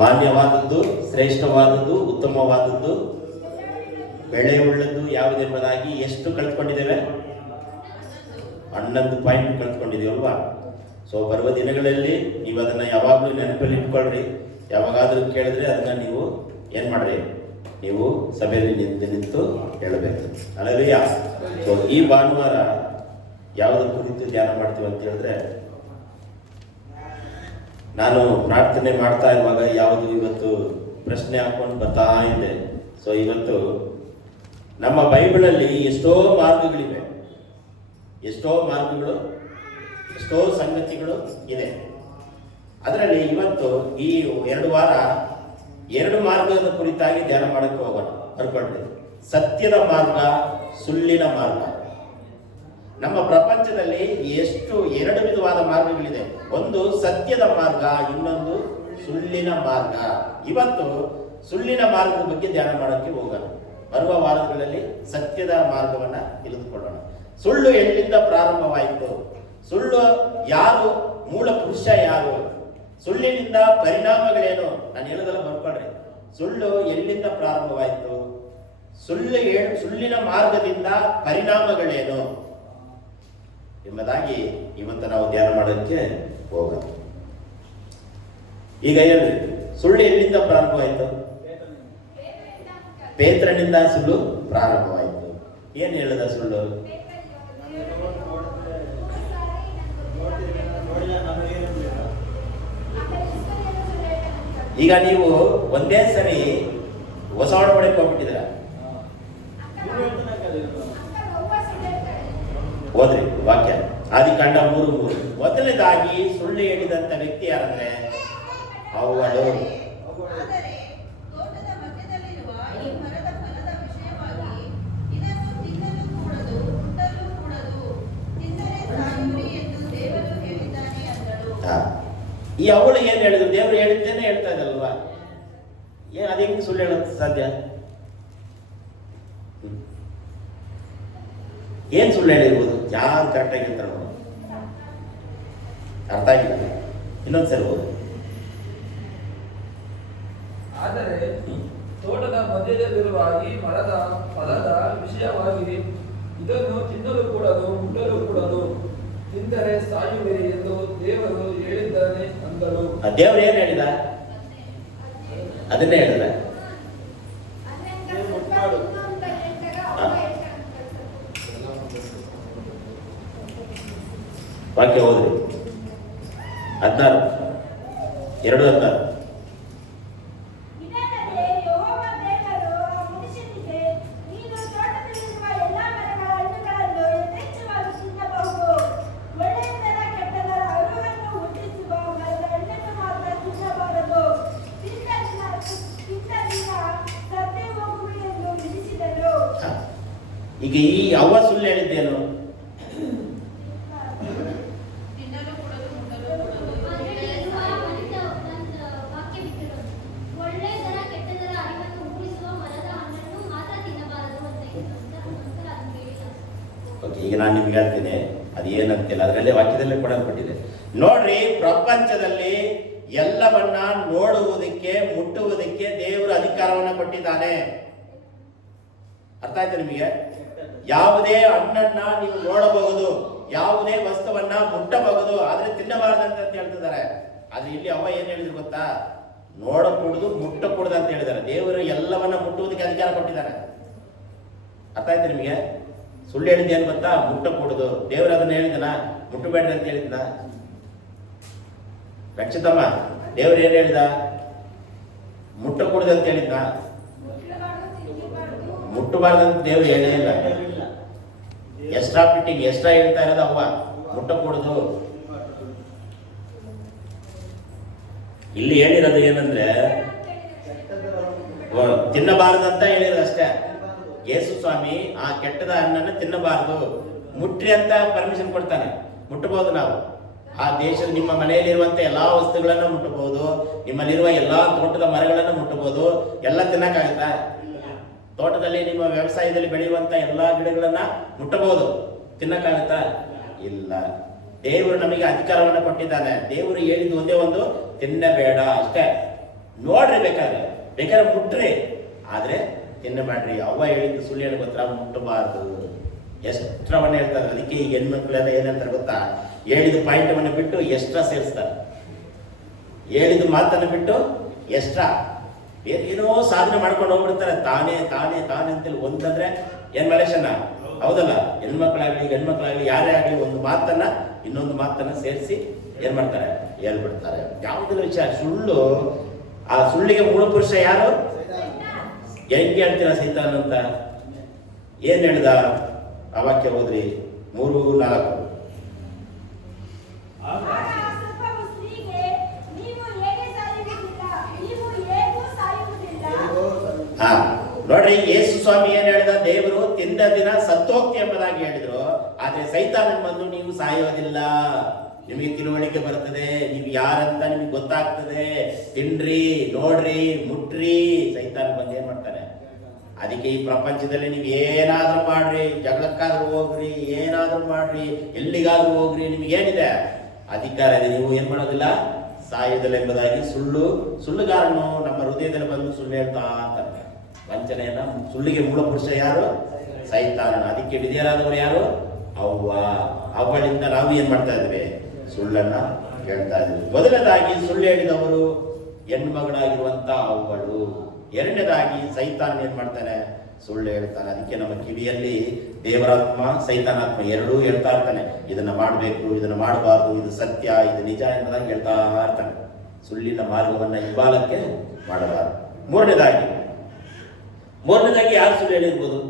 ಮಾನ್ಯವಾದದ್ದು, ಶ್ರೇಷ್ಠವಾದದ್ದು, ಉತ್ತಮವಾದದ್ದು, ಬೆಳೆ ಉಳ್ಳದ್ದು ಯಾವುದೆಂಬುದಾಗಿ ಎಷ್ಟು ಕಲ್ತ್ಕೊಂಡಿದ್ದೇವೆ? 11 ಪಾಯಿಂಟ್ ಕಲ್ತ್ಕೊಂಡಿದ್ದೀವಲ್ವಾ? ಸೊ ಬರುವ ದಿನಗಳಲ್ಲಿ ನೀವು ಅದನ್ನ ಯಾವಾಗಲೂ ನೆನಪಲ್ಲಿ ಇಟ್ಕೊಳ್ರಿ. ಯಾವಾಗಾದ್ರೂ ಕೇಳಿದ್ರೆ ಅದನ್ನ ನೀವು ಏನ್ ಮಾಡ್ರಿ, ನೀವು ಸಭೆಯಲ್ಲಿ ನಿಂತು ಹೇಳಬೇಕು. ಅಲ್ಲವೇ? ಸೊ ಈ ಭಾನುವಾರ ಯಾವುದರ ಕುರಿತು ಧ್ಯಾನ ಮಾಡ್ತೀವಿ ಅಂತ ಹೇಳಿದ್ರೆ, ನಾನು ಪ್ರಾರ್ಥನೆ ಮಾಡ್ತಾ ಇರುವಾಗ ಯಾವುದು ಇವತ್ತು ಪ್ರಶ್ನೆ ಹಾಕೊಂಡು ಬರ್ತಾ ಇದ್ದೆ. ಸೊ ಇವತ್ತು ನಮ್ಮ ಬೈಬಲಲ್ಲಿ ಎಷ್ಟೋ ಮಾರ್ಗಗಳಿವೆ, ಎಷ್ಟೋ ಮಾರ್ಗಗಳು, ಎಷ್ಟೋ ಸಂಗತಿಗಳು ಇದೆ. ಅದರಲ್ಲಿ ಇವತ್ತು ಈ 2 ವಾರ 2 ಮಾರ್ಗದ ಕುರಿತಾಗಿ ಧ್ಯಾನ ಮಾಡಕ್ಕೆ ಹೋಗೋಣ. ಬರ್ಕೊಳ್ರಿ. ಸತ್ಯದ ಮಾರ್ಗ, ಸುಳ್ಳಿನ ಮಾರ್ಗ. ನಮ್ಮ ಪ್ರಪಂಚದಲ್ಲಿ ಎಷ್ಟು 2 ವಿಧವಾದ ಮಾರ್ಗಗಳಿದೆ. ಒಂದು ಸತ್ಯದ ಮಾರ್ಗ, ಇನ್ನೊಂದು ಸುಳ್ಳಿನ ಮಾರ್ಗ. ಇವತ್ತು ಸುಳ್ಳಿನ ಮಾರ್ಗದ ಬಗ್ಗೆ ಧ್ಯಾನ ಮಾಡೋಕ್ಕೆ ಹೋಗೋಣ. ಬರುವ ವಾರಗಳಲ್ಲಿ ಸತ್ಯದ ಮಾರ್ಗವನ್ನ ತಿಳಿದುಕೊಳ್ಳೋಣ. ಸುಳ್ಳು ಎಲ್ಲಿಂದ ಪ್ರಾರಂಭವಾಯಿತು? ಸುಳ್ಳು ಯಾರು? ಮೂಲ ಪುರುಷ ಯಾರು? ಸುಳ್ಳಿನಿಂದ ಪರಿಣಾಮಗಳೇನು? ನಾನು ಹೇಳೋದೆಲ್ಲ ಬರ್ಕೊಳ್ರಿ. ಸುಳ್ಳು ಎಲ್ಲಿಂದ ಪ್ರಾರಂಭವಾಯಿತು? ಸುಳ್ಳಿನ ಮಾರ್ಗದಿಂದ ಪರಿಣಾಮಗಳೇನು ಎಂಬುದಾಗಿ ಇವತ್ತು ನಾವು ಧ್ಯಾನ ಮಾಡೋದಕ್ಕೆ ಹೋಗೋಣ. ಈಗ ಹೇಳ್ರಿ, ಸುಳ್ಳು ಎಲ್ಲಿಂದ ಪ್ರಾರಂಭವಾಯಿತು? ಪೇತ್ರನಿಂದ ಸುಳ್ಳು ಪ್ರಾರಂಭವಾಯಿತು. ಏನ್ ಹೇಳದ ಸುಳ್ಳು? ಈಗ ನೀವು ಒಂದೇ ಸರಿ ಹೊಸ ಒಡಂಬಡಿಕೆ ಹೋಗ್ಬಿಟ್ಟಿದ್ರ, ಓದ್ರಿ ವಾಕ್ಯ. ಆದಿಕಾಂಡ 3:3. ಮೊದಲನೇದಾಗಿ ಸುಳ್ಳು ಹೇಳಿದಂತ ವ್ಯಕ್ತಿ ಯಾರಂದ್ರೆ ಅವಳು. ಈ ಅವಳು ಏನ್ ಹೇಳಿದ್ರು? ದೇವರು ಹೇಳಿದ್ದೇನೆ ಹೇಳ್ತಾ ಇದ್ದಲ್ವಾ? ಅದ ಹೆಂಗ್ ಸುಳ್ಳು ಹೇಳೋದು ಸಾಧ್ಯ? ಏನ್ ಸುಳ್ಳು ಹೇಳಿರ್ಬೋದು? ಯಾರು ಕರೆಕ್ಟಾಗಿ ಹೇಳ್ತಾರೆ? ಅರ್ಥ ಆಗಿಲ್ಲ. ಇನ್ನೊಂದ್ಸರಿ ಹೋದು. ಆದರೆ ತೋಟದ ಮಧ್ಯದಲ್ಲಿರುವ ಈ ಮರದ ಫಲದ ವಿಷಯವಾಗಿ ಇದನ್ನು ತಿನ್ನಲು ಕೂಡದು, ಮುಟ್ಟಲು ಕೂಡದು, ತಿಂದರೆ ಸಾಯುವಿರಿ ಎಂದು ದೇವರು ಹೇಳಿದ್ದಾನೆ ಅಂದಳು. ದೇವರು ಏನ್ ಹೇಳಿದ? ಅದನ್ನೇ ಹೇಳಿದ. ವಾಕ್ಯ ಹೋದ್ರಿ 16, 2:16. ಈಗ ಈ ಅವ್ವ ಸುಳ್ಳು ಹೇಳಿದ್ದೇನು? ಈಗ ನಾನು ನಿಮ್ಗೆ ಹೇಳ್ತೀನಿ ಅದು ಏನಂತಿಲ್ಲ, ಅದರಲ್ಲೇ ವಾಕ್ಯದಲ್ಲೇ ಕೊಡಲ್ಪಟ್ಟಿದೆ. ನೋಡ್ರಿ, ಪ್ರಪಂಚದಲ್ಲಿ ಎಲ್ಲವನ್ನ ನೋಡುವುದಕ್ಕೆ, ಮುಟ್ಟುವುದಕ್ಕೆ ದೇವರು ಅಧಿಕಾರವನ್ನ ಕೊಟ್ಟಿದ್ದಾನೆ. ಅರ್ಥ ಆಯ್ತು ನಿಮಗೆ? ಯಾವುದೇ ಹಣ್ಣನ್ನ ನೀವು ನೋಡಬಹುದು, ಯಾವುದೇ ವಸ್ತುವನ್ನ ಮುಟ್ಟಬಹುದು, ಆದ್ರೆ ತಿನ್ನಬಾರದಂತ ಹೇಳ್ತಿದ್ದಾರೆ. ಆದ್ರೆ ಇಲ್ಲಿ ಅವ್ವ ಏನ್ ಹೇಳಿದ್ರು ಗೊತ್ತಾ? ನೋಡಕೂಡುದು, ಮುಟ್ಟಕೂಡುದು ಅಂತ ಹೇಳಿದ್ದಾರೆ. ದೇವರು ಎಲ್ಲವನ್ನ ಮುಟ್ಟುವುದಕ್ಕೆ ಅಧಿಕಾರ ಕೊಟ್ಟಿದ್ದಾರೆ. ಅರ್ಥ ಆಯ್ತು ನಿಮಗೆ? ಸುಳ್ಳು ಹೇಳಿದ್ದೇನು ಗೊತ್ತಾ? ಮುಟ್ಟಕೂಡುದು. ದೇವರು ಅದನ್ನ ಹೇಳಿದನ? ಮುಟ್ಟಬೇಡ್ರಿ ಅಂತ ಹೇಳಿದ್ನ? ರಕ್ಷಿತಮ್ಮ, ದೇವರು ಏನ್ ಹೇಳಿದ? ಮುಟ್ಟಕೂಡುದು ಅಂತ ಹೇಳಿದ್ನ? ಮುಟ್ಟಬಾರ್ದಂತ ದೇವರು ಹೇಳೇ ಇಲ್ಲ. ಎಕ್ಸ್ಟ್ರಾ ಫಿಟ್ಟಿಂಗ್, ಎಕ್ಸ್ಟ್ರಾ ಹೇಳ್ತಾ ಇರೋದು ಅವ್ವ. ಮುಟ್ಟಕೂಡುದು. ಇಲ್ಲಿ ಹೇಳಿರೋದು ಏನಂದ್ರೆ ತಿನ್ನಬಾರದಂತ ಹೇಳಿರೋದು ಅಷ್ಟೇ. ಯೇಸು ಸ್ವಾಮಿ ಆ ಕೆಟ್ಟದ ಹಣ್ಣನ್ನು ತಿನ್ನಬಾರದು, ಮುಟ್ರಿ ಅಂತ ಪರ್ಮಿಷನ್ ಕೊಡ್ತಾನೆ. ಮುಟ್ಟಬಹುದು ನಾವು. ಆ ದೇಶದ ನಿಮ್ಮ ಮನೆಯಲ್ಲಿರುವಂತ ಎಲ್ಲಾ ವಸ್ತುಗಳನ್ನ ಮುಟ್ಟಬಹುದು, ನಿಮ್ಮಲ್ಲಿರುವ ಎಲ್ಲಾ ತೋಟದ ಮರಗಳನ್ನ ಮುಟ್ಟಬಹುದು. ಎಲ್ಲ ತಿನ್ನಕ್ಕಾಗತ್ತಾ? ತೋಟದಲ್ಲಿ ನಿಮ್ಮ ವ್ಯವಸಾಯದಲ್ಲಿ ಬೆಳೆಯುವಂತ ಎಲ್ಲಾ ಗಿಡಗಳನ್ನ ಮುಟ್ಟಬಹುದು, ತಿನ್ನಕ್ಕಾಗತ್ತಾ? ಇಲ್ಲ. ದೇವರು ನಮಗೆ ಅಧಿಕಾರವನ್ನು ಕೊಟ್ಟಿದ್ದಾನೆ. ದೇವರು ಹೇಳಿದ್ದು ಒಂದೇ ಒಂದು, ತಿನ್ನಬೇಡ ಅಷ್ಟೇ. ನೋಡ್ರಿ, ಬೇಕಾದ್ರೆ ಮುಟ್ರಿ, ಆದ್ರೆ ತಿನ್ನಬೇಡ್ರಿ. ಅವ್ವ ಹೇಳಿದ್ದು ಸುಳ್ಳು ಹೇಳಿ ಗೊತ್ತಾ, ಮುಟ್ಟಬಾರ್ದು. ಎಷ್ಟರವನ್ನ ಹೇಳ್ತಾರೆ. ಅದಕ್ಕೆ ಈಗ ಹೆಣ್ಮಕ್ಳೆಲ್ಲ ಏನಂತಾರೆ ಗೊತ್ತಾ, ಹೇಳಿದ ಪಾಯಿಂಟವನ್ನು ಬಿಟ್ಟು ಎಕ್ಸ್ಟ್ರಾ ಸೇರಿಸ್ತಾರೆ. ಹೇಳಿದ ಮಾತನ್ನು ಬಿಟ್ಟು ಎಕ್ಸ್ಟ್ರಾ ಏನೋ ಸಾಧನೆ ಮಾಡ್ಕೊಂಡು ಹೋಗ್ಬಿಡ್ತಾರೆ. ತಾನೇ ಅಂತೇಳಿ ಒಂದಂದ್ರೆ ಏನ್ ಮಲೇಶನ್ನ, ಹೌದಲ್ಲ? ಹೆಣ್ಮಕ್ಳಾಗ್ಲಿ ಗಂಡ್ಮಕ್ಳಾಗ್ಲಿ ಯಾರೇ ಆಗ್ಲಿ ಒಂದು ಮಾತನ್ನ ಇನ್ನೊಂದು ಮಾತನ್ನ ಸೇರಿಸಿ ಏನ್ ಮಾಡ್ತಾರೆ, ಹೇಳ್ಬಿಡ್ತಾರೆ. ಯಾವುದೆಲ್ಲ ವಿಚಾರ ಸುಳ್ಳು. ಆ ಸುಳ್ಳಿಗೆ ಮೂಲ ಪುರುಷ ಯಾರು? ಹೆಂಗೆ ಹೇಳ್ತೀರಾ ಸೈತಾನ್ ಅಂತ? ಏನ್ ಹೇಳ್ದ ಆ ವಾಕ್ಯ ಓದ್ರಿ, 3-4. ಹಾ ನೋಡ್ರಿ, ಯೇಸು ಸ್ವಾಮಿ ಏನ್ ಹೇಳಿದ, ದೇವರು ತಿಂದ ದಿನ ಸತ್ತೋಗ್ತಿ ಎಂಬುದಾಗಿ ಹೇಳಿದ್ರು. ಆದ್ರೆ ಸೈತಾನನ್ ಬಂದು ನೀವು ಸಾಯೋದಿಲ್ಲ, ನಿಮಗೆ ತಿಳುವಳಿಕೆ ಬರ್ತದೆ, ನೀವು ಯಾರಂತ ನಿಮ್ಗೆ ಗೊತ್ತಾಗ್ತದೆ, ತಿನ್ರಿ, ನೋಡ್ರಿ, ಮುಟ್ರಿ. ಸೈತಾನ ಬಂದು ಏನ್ ಮಾಡ್ತಾನೆ? ಅದಕ್ಕೆ ಈ ಪ್ರಪಂಚದಲ್ಲಿ ನೀವು ಏನಾದ್ರೂ ಮಾಡ್ರಿ, ಜಗಳಕ್ಕಾದ್ರೂ ಹೋಗ್ರಿ, ಏನಾದ್ರೂ ಮಾಡ್ರಿ, ಎಲ್ಲಿಗಾದ್ರೂ ಹೋಗ್ರಿ, ನಿಮ್ಗೇನಿದೆ ಅಧಿಕಾರ ಇದೆ, ನೀವು ಏನ್ ಮಾಡೋದಿಲ್ಲ, ಸಾಯೋದಿಲ್ಲ ಎಂಬುದಾಗಿ ಸುಳ್ಳುಗಾರನು ನಮ್ಮ ಹೃದಯದಲ್ಲಿ ಬಂದು ಸುಳ್ಳು ಹೇಳ್ತಾ ಇರ್ತಾನೆ. ವಂಚನೆಯನ್ನ, ಸುಳ್ಳಿಗೆ ಮೂಲ ಪುರುಷ ಯಾರು? ಸೈತಾನ. ಅದಕ್ಕೆ ವಿಧೇಯರಾದವರು ಯಾರು? ಅವ್ವಳಿಂದ ನಾವು ಏನ್ ಮಾಡ್ತಾ ಇದ್ವಿ? ಸುಳ್ಳನ್ನ ಹೇಳ್ತಾ ಇದ್ವಿ. ಮೊದಲನೇದಾಗಿ ಸುಳ್ಳು ಹೇಳಿದವರು ಹೆಣ್ಮಗಳಾಗಿರುವಂತ ಅವ್ವಳು. ಎರಡನೇದಾಗಿ ಸೈತಾನ್ ಏನ್ ಮಾಡ್ತಾನೆ? ಸುಳ್ಳು ಹೇಳ್ತಾನೆ. ಅದಕ್ಕೆ ನಮ್ಮ ಕಿವಿಯಲ್ಲಿ ದೇವರಾತ್ಮ ಸೈತಾನಾತ್ಮ ಎರಡೂ ಹೇಳ್ತಾ ಇರ್ತಾನೆ, ಇದನ್ನ ಮಾಡಬೇಕು, ಇದನ್ನ ಮಾಡಬಾರ್ದು, ಇದು ಸತ್ಯ, ಇದು ನಿಜ ಎಂಬುದಾಗಿ ಹೇಳ್ತಾ ಇರ್ತಾನೆ. ಸುಳ್ಳಿನ ಮಾರ್ಗವನ್ನ ಹಿಂಬಾಲಕ್ಕೆ ಮಾಡಬಾರದು. ಮೂರನೇದಾಗಿ ಯಾರು ಸುಳ್ಳು ಹೇಳಿರ್ಬೋದು?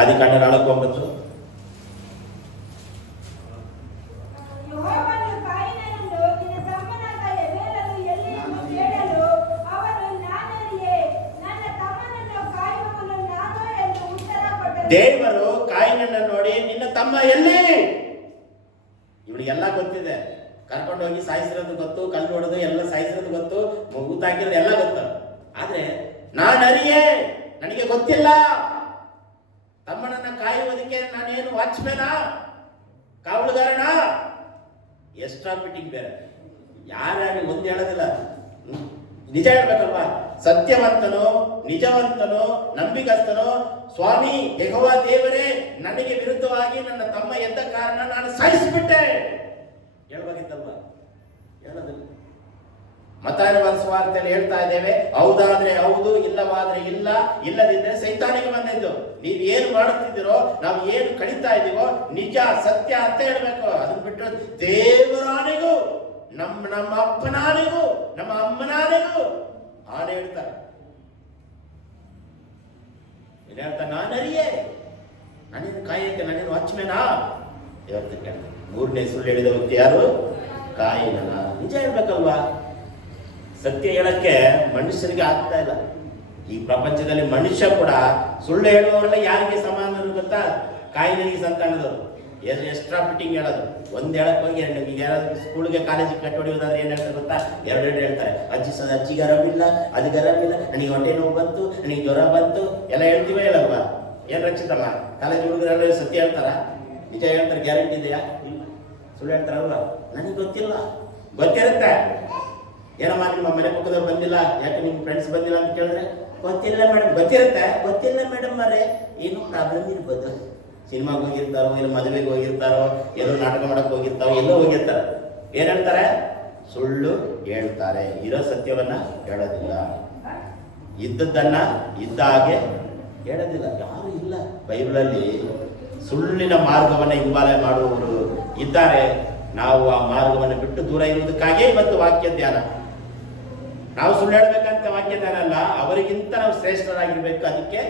ಆದಿಕಾಂಡ 4:9. ದೇವರು ಕಾಯಿನನ್ನು ನೋಡಿ, ನಿನ್ನ ತಮ್ಮ ಎಲ್ಲಿ? ಇವಳಿಗೆಲ್ಲ ಗೊತ್ತಿದೆ. ಕರ್ಕೊಂಡು ಹೋಗಿ ಸಾಯಿಸಿರೋದು ಗೊತ್ತು, ಕಲ್ಲು ಹೊಡೆದು ಎಲ್ಲ ಸಾಯಿಸಿರೋದು ಗೊತ್ತು, ಊತಾಕಿರೋದು ಎಲ್ಲ ಗೊತ್ತು. ಆದ್ರೆ ನಾನರಿಯೇ, ನನಗೆ ಗೊತ್ತಿಲ್ಲ. ತಮ್ಮನನ್ನ ಕಾಯುವುದಕ್ಕೆ ನಾನೇನು ವಾಚ್ಮ್ಯಾನ, ಕಾವಲುಗಾರನ? ಎಕ್ಸ್ಟ್ರಾ ಫಿಟ್ಟಿಂಗ್ ಬೇರೆ. ಯಾರು ಒಂದು ಹೇಳೋದಿಲ್ಲ, ನಿಜ ಹೇಳ್ಬೇಕಲ್ವಾ? ಸತ್ಯವಂತನು, ನಿಜವಂತನು, ನಂಬಿಕಸ್ತನು ಸ್ವಾಮಿ ಯೆಹೋವ ದೇವರೇ, ನನಗೆ ವಿರುದ್ಧವಾಗಿ ನನ್ನ ತಮ್ಮ ಎದ್ದ ಕಾರಣ ನಾನು ಸಾಯಿಸಿಬಿಟ್ಟೆ ಹೇಳ್ಬೇಕಿತ್ತಲ್ವಾ? ಹೇಳೋದಿಲ್ಲ. ಮತ್ತಾಯನ ಸುವಾರ್ತೆಯಲ್ಲಿ ಹೇಳ್ತಾ ಇದ್ದೇವೆ, ಹೌದಾದ್ರೆ ಹೌದು, ಇಲ್ಲವಾದ್ರೆ ಇಲ್ಲ, ಇಲ್ಲದಿದ್ರೆ ಸೈತಾನಿಗೆ ಬಂದಿದ್ದು. ನೀವ್ ಏನು ಮಾಡುತ್ತಿದ್ದೀರೋ, ನಾವು ಏನು ಕಳೀತಾ ಇದ್ದೀವೋ ನಿಜ ಸತ್ಯ ಅಂತ ಹೇಳ್ಬೇಕು. ಅದನ್ನ ಬಿಟ್ಟು ದೇವರಾನೆಗೂ ನಮ್ಮ ಅಪ್ಪನಾನೆಗೂ ನಮ್ಮ ಅಮ್ಮನಾನೆಗೂ ಆನೆ ಹೇಳ್ತಾರೆ. ಏನ್ ಹೇಳ್ತಾ? ನಾನರಿಯೇ, ನಾನೇನು ಕಾಯಕ್ಕೆ, ನಾನೇನು ವಾಚ್ಮ್ಯಾನಾ? ಇವತ್ತು ಕೇಳ. ಮೂರನೇ ಸುಳ್ಳು ಹೇಳಿದ ವ್ಯಕ್ತಿ ಯಾರು? ಕಾಯಿನನ. ನಿಜ ಹೇಳ್ಬೇಕಲ್ವಾ? ಸತ್ಯ ಹೇಳಕ್ಕೆ ಮನುಷ್ಯರಿಗೆ ಆಗ್ತಾ ಇಲ್ಲ. ಈ ಪ್ರಪಂಚದಲ್ಲಿ ಮನುಷ್ಯ ಕೂಡ ಸುಳ್ಳು ಹೇಳುವವರೆಲ್ಲ ಯಾರಿಗೆ ಸಮಾನ ಗೊತ್ತಾ? ಕಾಯಿನಿಗೆ ಸಂತಾನದವರು. ಎಕ್ಸ್ಟ್ರಾ ಫಿಟ್ಟಿಂಗ್ ಹೇಳೋದು. ಒಂದ್ ಹೇಳಕ್ ಹೋಗಿ ಈಗ ಯಾರಾದ್ರೂ ಸ್ಕೂಲ್ಗೆ ಕಾಲೇಜಿಗೆ ಕಟ್ಟಿ ಹೊಡಿಯೋದಾದ್ರೆ ಏನ್ ಹೇಳ್ತಾರೆ ಗೊತ್ತಾ? ಎರಡು ಹೇಳ್ತಾರೆ. ಅಜ್ಜಿಗೆ ಆರಾಮಿಲ್ಲ, ಅದಕ್ಕೆ ಆರಾಮಿಲ್ಲ, ನನಗೆ ಹೊಟ್ಟೆ ನೋವು ಬಂತು, ನನಗೆ ಜ್ವರ ಬಂತು ಎಲ್ಲ ಹೇಳ್ತೀವೇ ಹೇಳಲ್ವಾ? ಏನ್ ರಕ್ಷಿತಲ್ಲ? ಕಾಲೇಜ್ ಹುಡುಗರೆಲ್ಲ ಸತ್ಯ ಹೇಳ್ತಾರ? ನಿಜ ಹೇಳ್ತಾರೆ? ಗ್ಯಾರಂಟಿ ಇದೆಯಾ? ಸುಳ್ಳು ಹೇಳ್ತಾರಲ್ವಾ? ನನಗೆ ಗೊತ್ತಿಲ್ಲ. ಗೊತ್ತಿರುತ್ತೆ. ಏನಮ್ಮ ನಿಮ್ಮ ಮನೆ ಪಕ್ಕದವ್ರು ಬಂದಿಲ್ಲ, ಯಾಕೆ ನಿಮ್ಮ ಫ್ರೆಂಡ್ಸ್ ಬಂದಿಲ್ಲ ಅಂತ ಕೇಳಿದ್ರೆ ಗೊತ್ತಿಲ್ಲ ಮೇಡಮ್. ಗೊತ್ತಿರುತ್ತೆ. ಗೊತ್ತಿಲ್ಲ ಮೇಡಮ್ ಮಾರೇ, ಏನು ಪ್ರಾಬ್ಲಮ್ ಇರ್ಬೋದು. ಸಿನಿಮಾಗೆ ಹೋಗಿರ್ತಾರೋ, ಇಲ್ಲ ಮದುವೆಗೆ ಹೋಗಿರ್ತಾರೋ, ಎಲ್ಲೋ ನಾಟಕ ಮಾಡಕ್ ಹೋಗಿರ್ತಾರೋ, ಎಲ್ಲೋ ಹೋಗಿರ್ತಾರೆ. ಏನ್ ಹೇಳ್ತಾರೆ? ಸುಳ್ಳು ಹೇಳ್ತಾರೆ. ಇರೋ ಸತ್ಯವನ್ನ ಹೇಳೋದಿಲ್ಲ, ಇದ್ದದ್ದನ್ನ ಇದ್ದ ಹಾಗೆ ಹೇಳೋದಿಲ್ಲ. ಯಾರು ಇಲ್ಲ ಬೈಬಲಲ್ಲಿ ಸುಳ್ಳಿನ ಮಾರ್ಗವನ್ನ ಹಿಂಬಾಲನೆ ಮಾಡುವವರು ಇದ್ದಾರೆ. ನಾವು ಆ ಮಾರ್ಗವನ್ನು ಬಿಟ್ಟು ದೂರ ಇರುವುದಕ್ಕಾಗೇ ಇವತ್ತು ವಾಕ್ಯ ಧ್ಯಾನ. ನಾವು ಸುಳ್ಳು ಹೇಳಬೇಕಂತ ವಾಕ್ಯ ಧ್ಯಾನ ಅಲ್ಲ, ಅವರಿಗಿಂತ ನಾವು ಶ್ರೇಷ್ಠರಾಗಿರ್ಬೇಕು. ಅದಕ್ಕೆ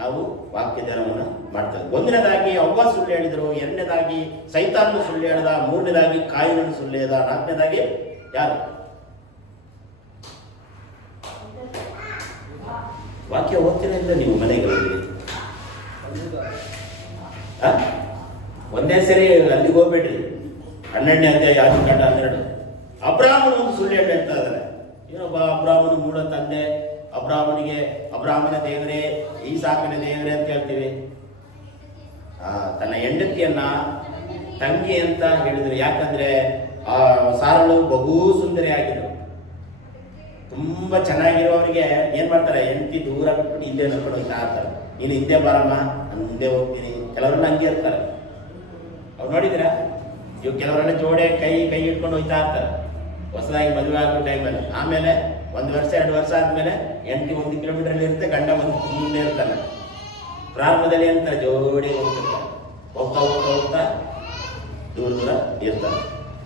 ನಾವು ವಾಕ್ಯ ಧ್ಯಾನವನ್ನು ಮಾಡ್ತೇವೆ. ಒಂದನೇದಾಗಿ ಅವ್ವ ಸುಳ್ಳು ಹೇಳಿದ್ರು, ಎರಡನೇದಾಗಿ ಸೈತಾನ್ ಸುಳ್ಳು ಹೇಳ್ದ, ಮೂರನೇದಾಗಿ ಕಾಯಿನನ್ನು ಸುಳ್ಳು ಹೇಳ್ದ, ನಾಲ್ಕನೇದಾಗಿ ಯಾರು? ವಾಕ್ಯ ಓದ್ತೀರ ಇಲ್ಲ ನೀವು ಮನೆಗೆ ಹೋಗಿ? ಒಂದೇ ಸರಿ ಅಲ್ಲಿಗೆ ಹೋಗ್ಬೇಡ್ರಿ. 12ನೇ ಅಧ್ಯಾಯ ಆದಿಕಾಂಡ 12. ಅಬ್ರಾಹ್ಮನು ಒಂದು ಸುಳ್ಳು ಹೇಳ್ತಾ ಇದ್ದಾನೆ. ಏನೊಬ್ಬ ಅಬ್ರಾಹ್ಮನ ಮೂಲ ತಂದೆ, ಅಬ್ರಾಹ್ಮನ ದೇವರೇ, ಈಸಾಕನ ದೇವರೇ ಅಂತ ಹೇಳ್ತೀವಿ. ತನ್ನ ಹೆಂಡತಿಯನ್ನ ತಂಗಿ ಅಂತ ಹೇಳಿದ್ರು. ಯಾಕಂದ್ರೆ ಆ ಸಾರಳು ಬಹು ಸುಂದರಿ ಆಗಿದ್ರು. ತುಂಬಾ ಚೆನ್ನಾಗಿರೋರಿಗೆ ಏನ್ ಮಾಡ್ತಾರೆ, ಹೆಂಡತಿ ದೂರ ಬಿಟ್ಬಿಟ್ಟು ಹಿಂದೆ ನಡ್ಕೊಂಡು ಹೋಗ್ತಾ ಇರ್ತಾರೆ. ನೀನು ಹಿಂದೆ ಬರಮ್ಮ, ನಾನು ಮುಂದೆ ಹೋಗ್ತೀನಿ. ಕೆಲವರೆಲ್ಲ ಹಂಗೆ ಇರ್ತಾರೆ. ಅವ್ರು ನೋಡಿದಿರಾ? ಇವ್ ಕೆಲವರೆಲ್ಲ ಜೋಡೆ ಕೈ ಇಟ್ಕೊಂಡು ಹೋಗ್ತಾ ಇರ್ತಾರೆ ಹೊಸದಾಗಿ ಮದುವೆ ಆಗೋ ಟೈಮಲ್ಲಿ. ಆಮೇಲೆ 1 ವರ್ಷ 2 ವರ್ಷ ಆದ್ಮೇಲೆ ಹೆಂಡತಿ 1 ಕಿಲೋಮೀಟರ್ ಇರುತ್ತೆ, ಗಂಡ 1 ಮುಂದೆ ಇರ್ತಾನೆ. ಪ್ರಾರಂಭದಲ್ಲಿ ಅಂತ ಜೋಡಿ ಹೋಗ್ತಿರ್ತಾರೆ, ಹೋಗ್ತಾ ದೂರ ಇರ್ತಾರೆ.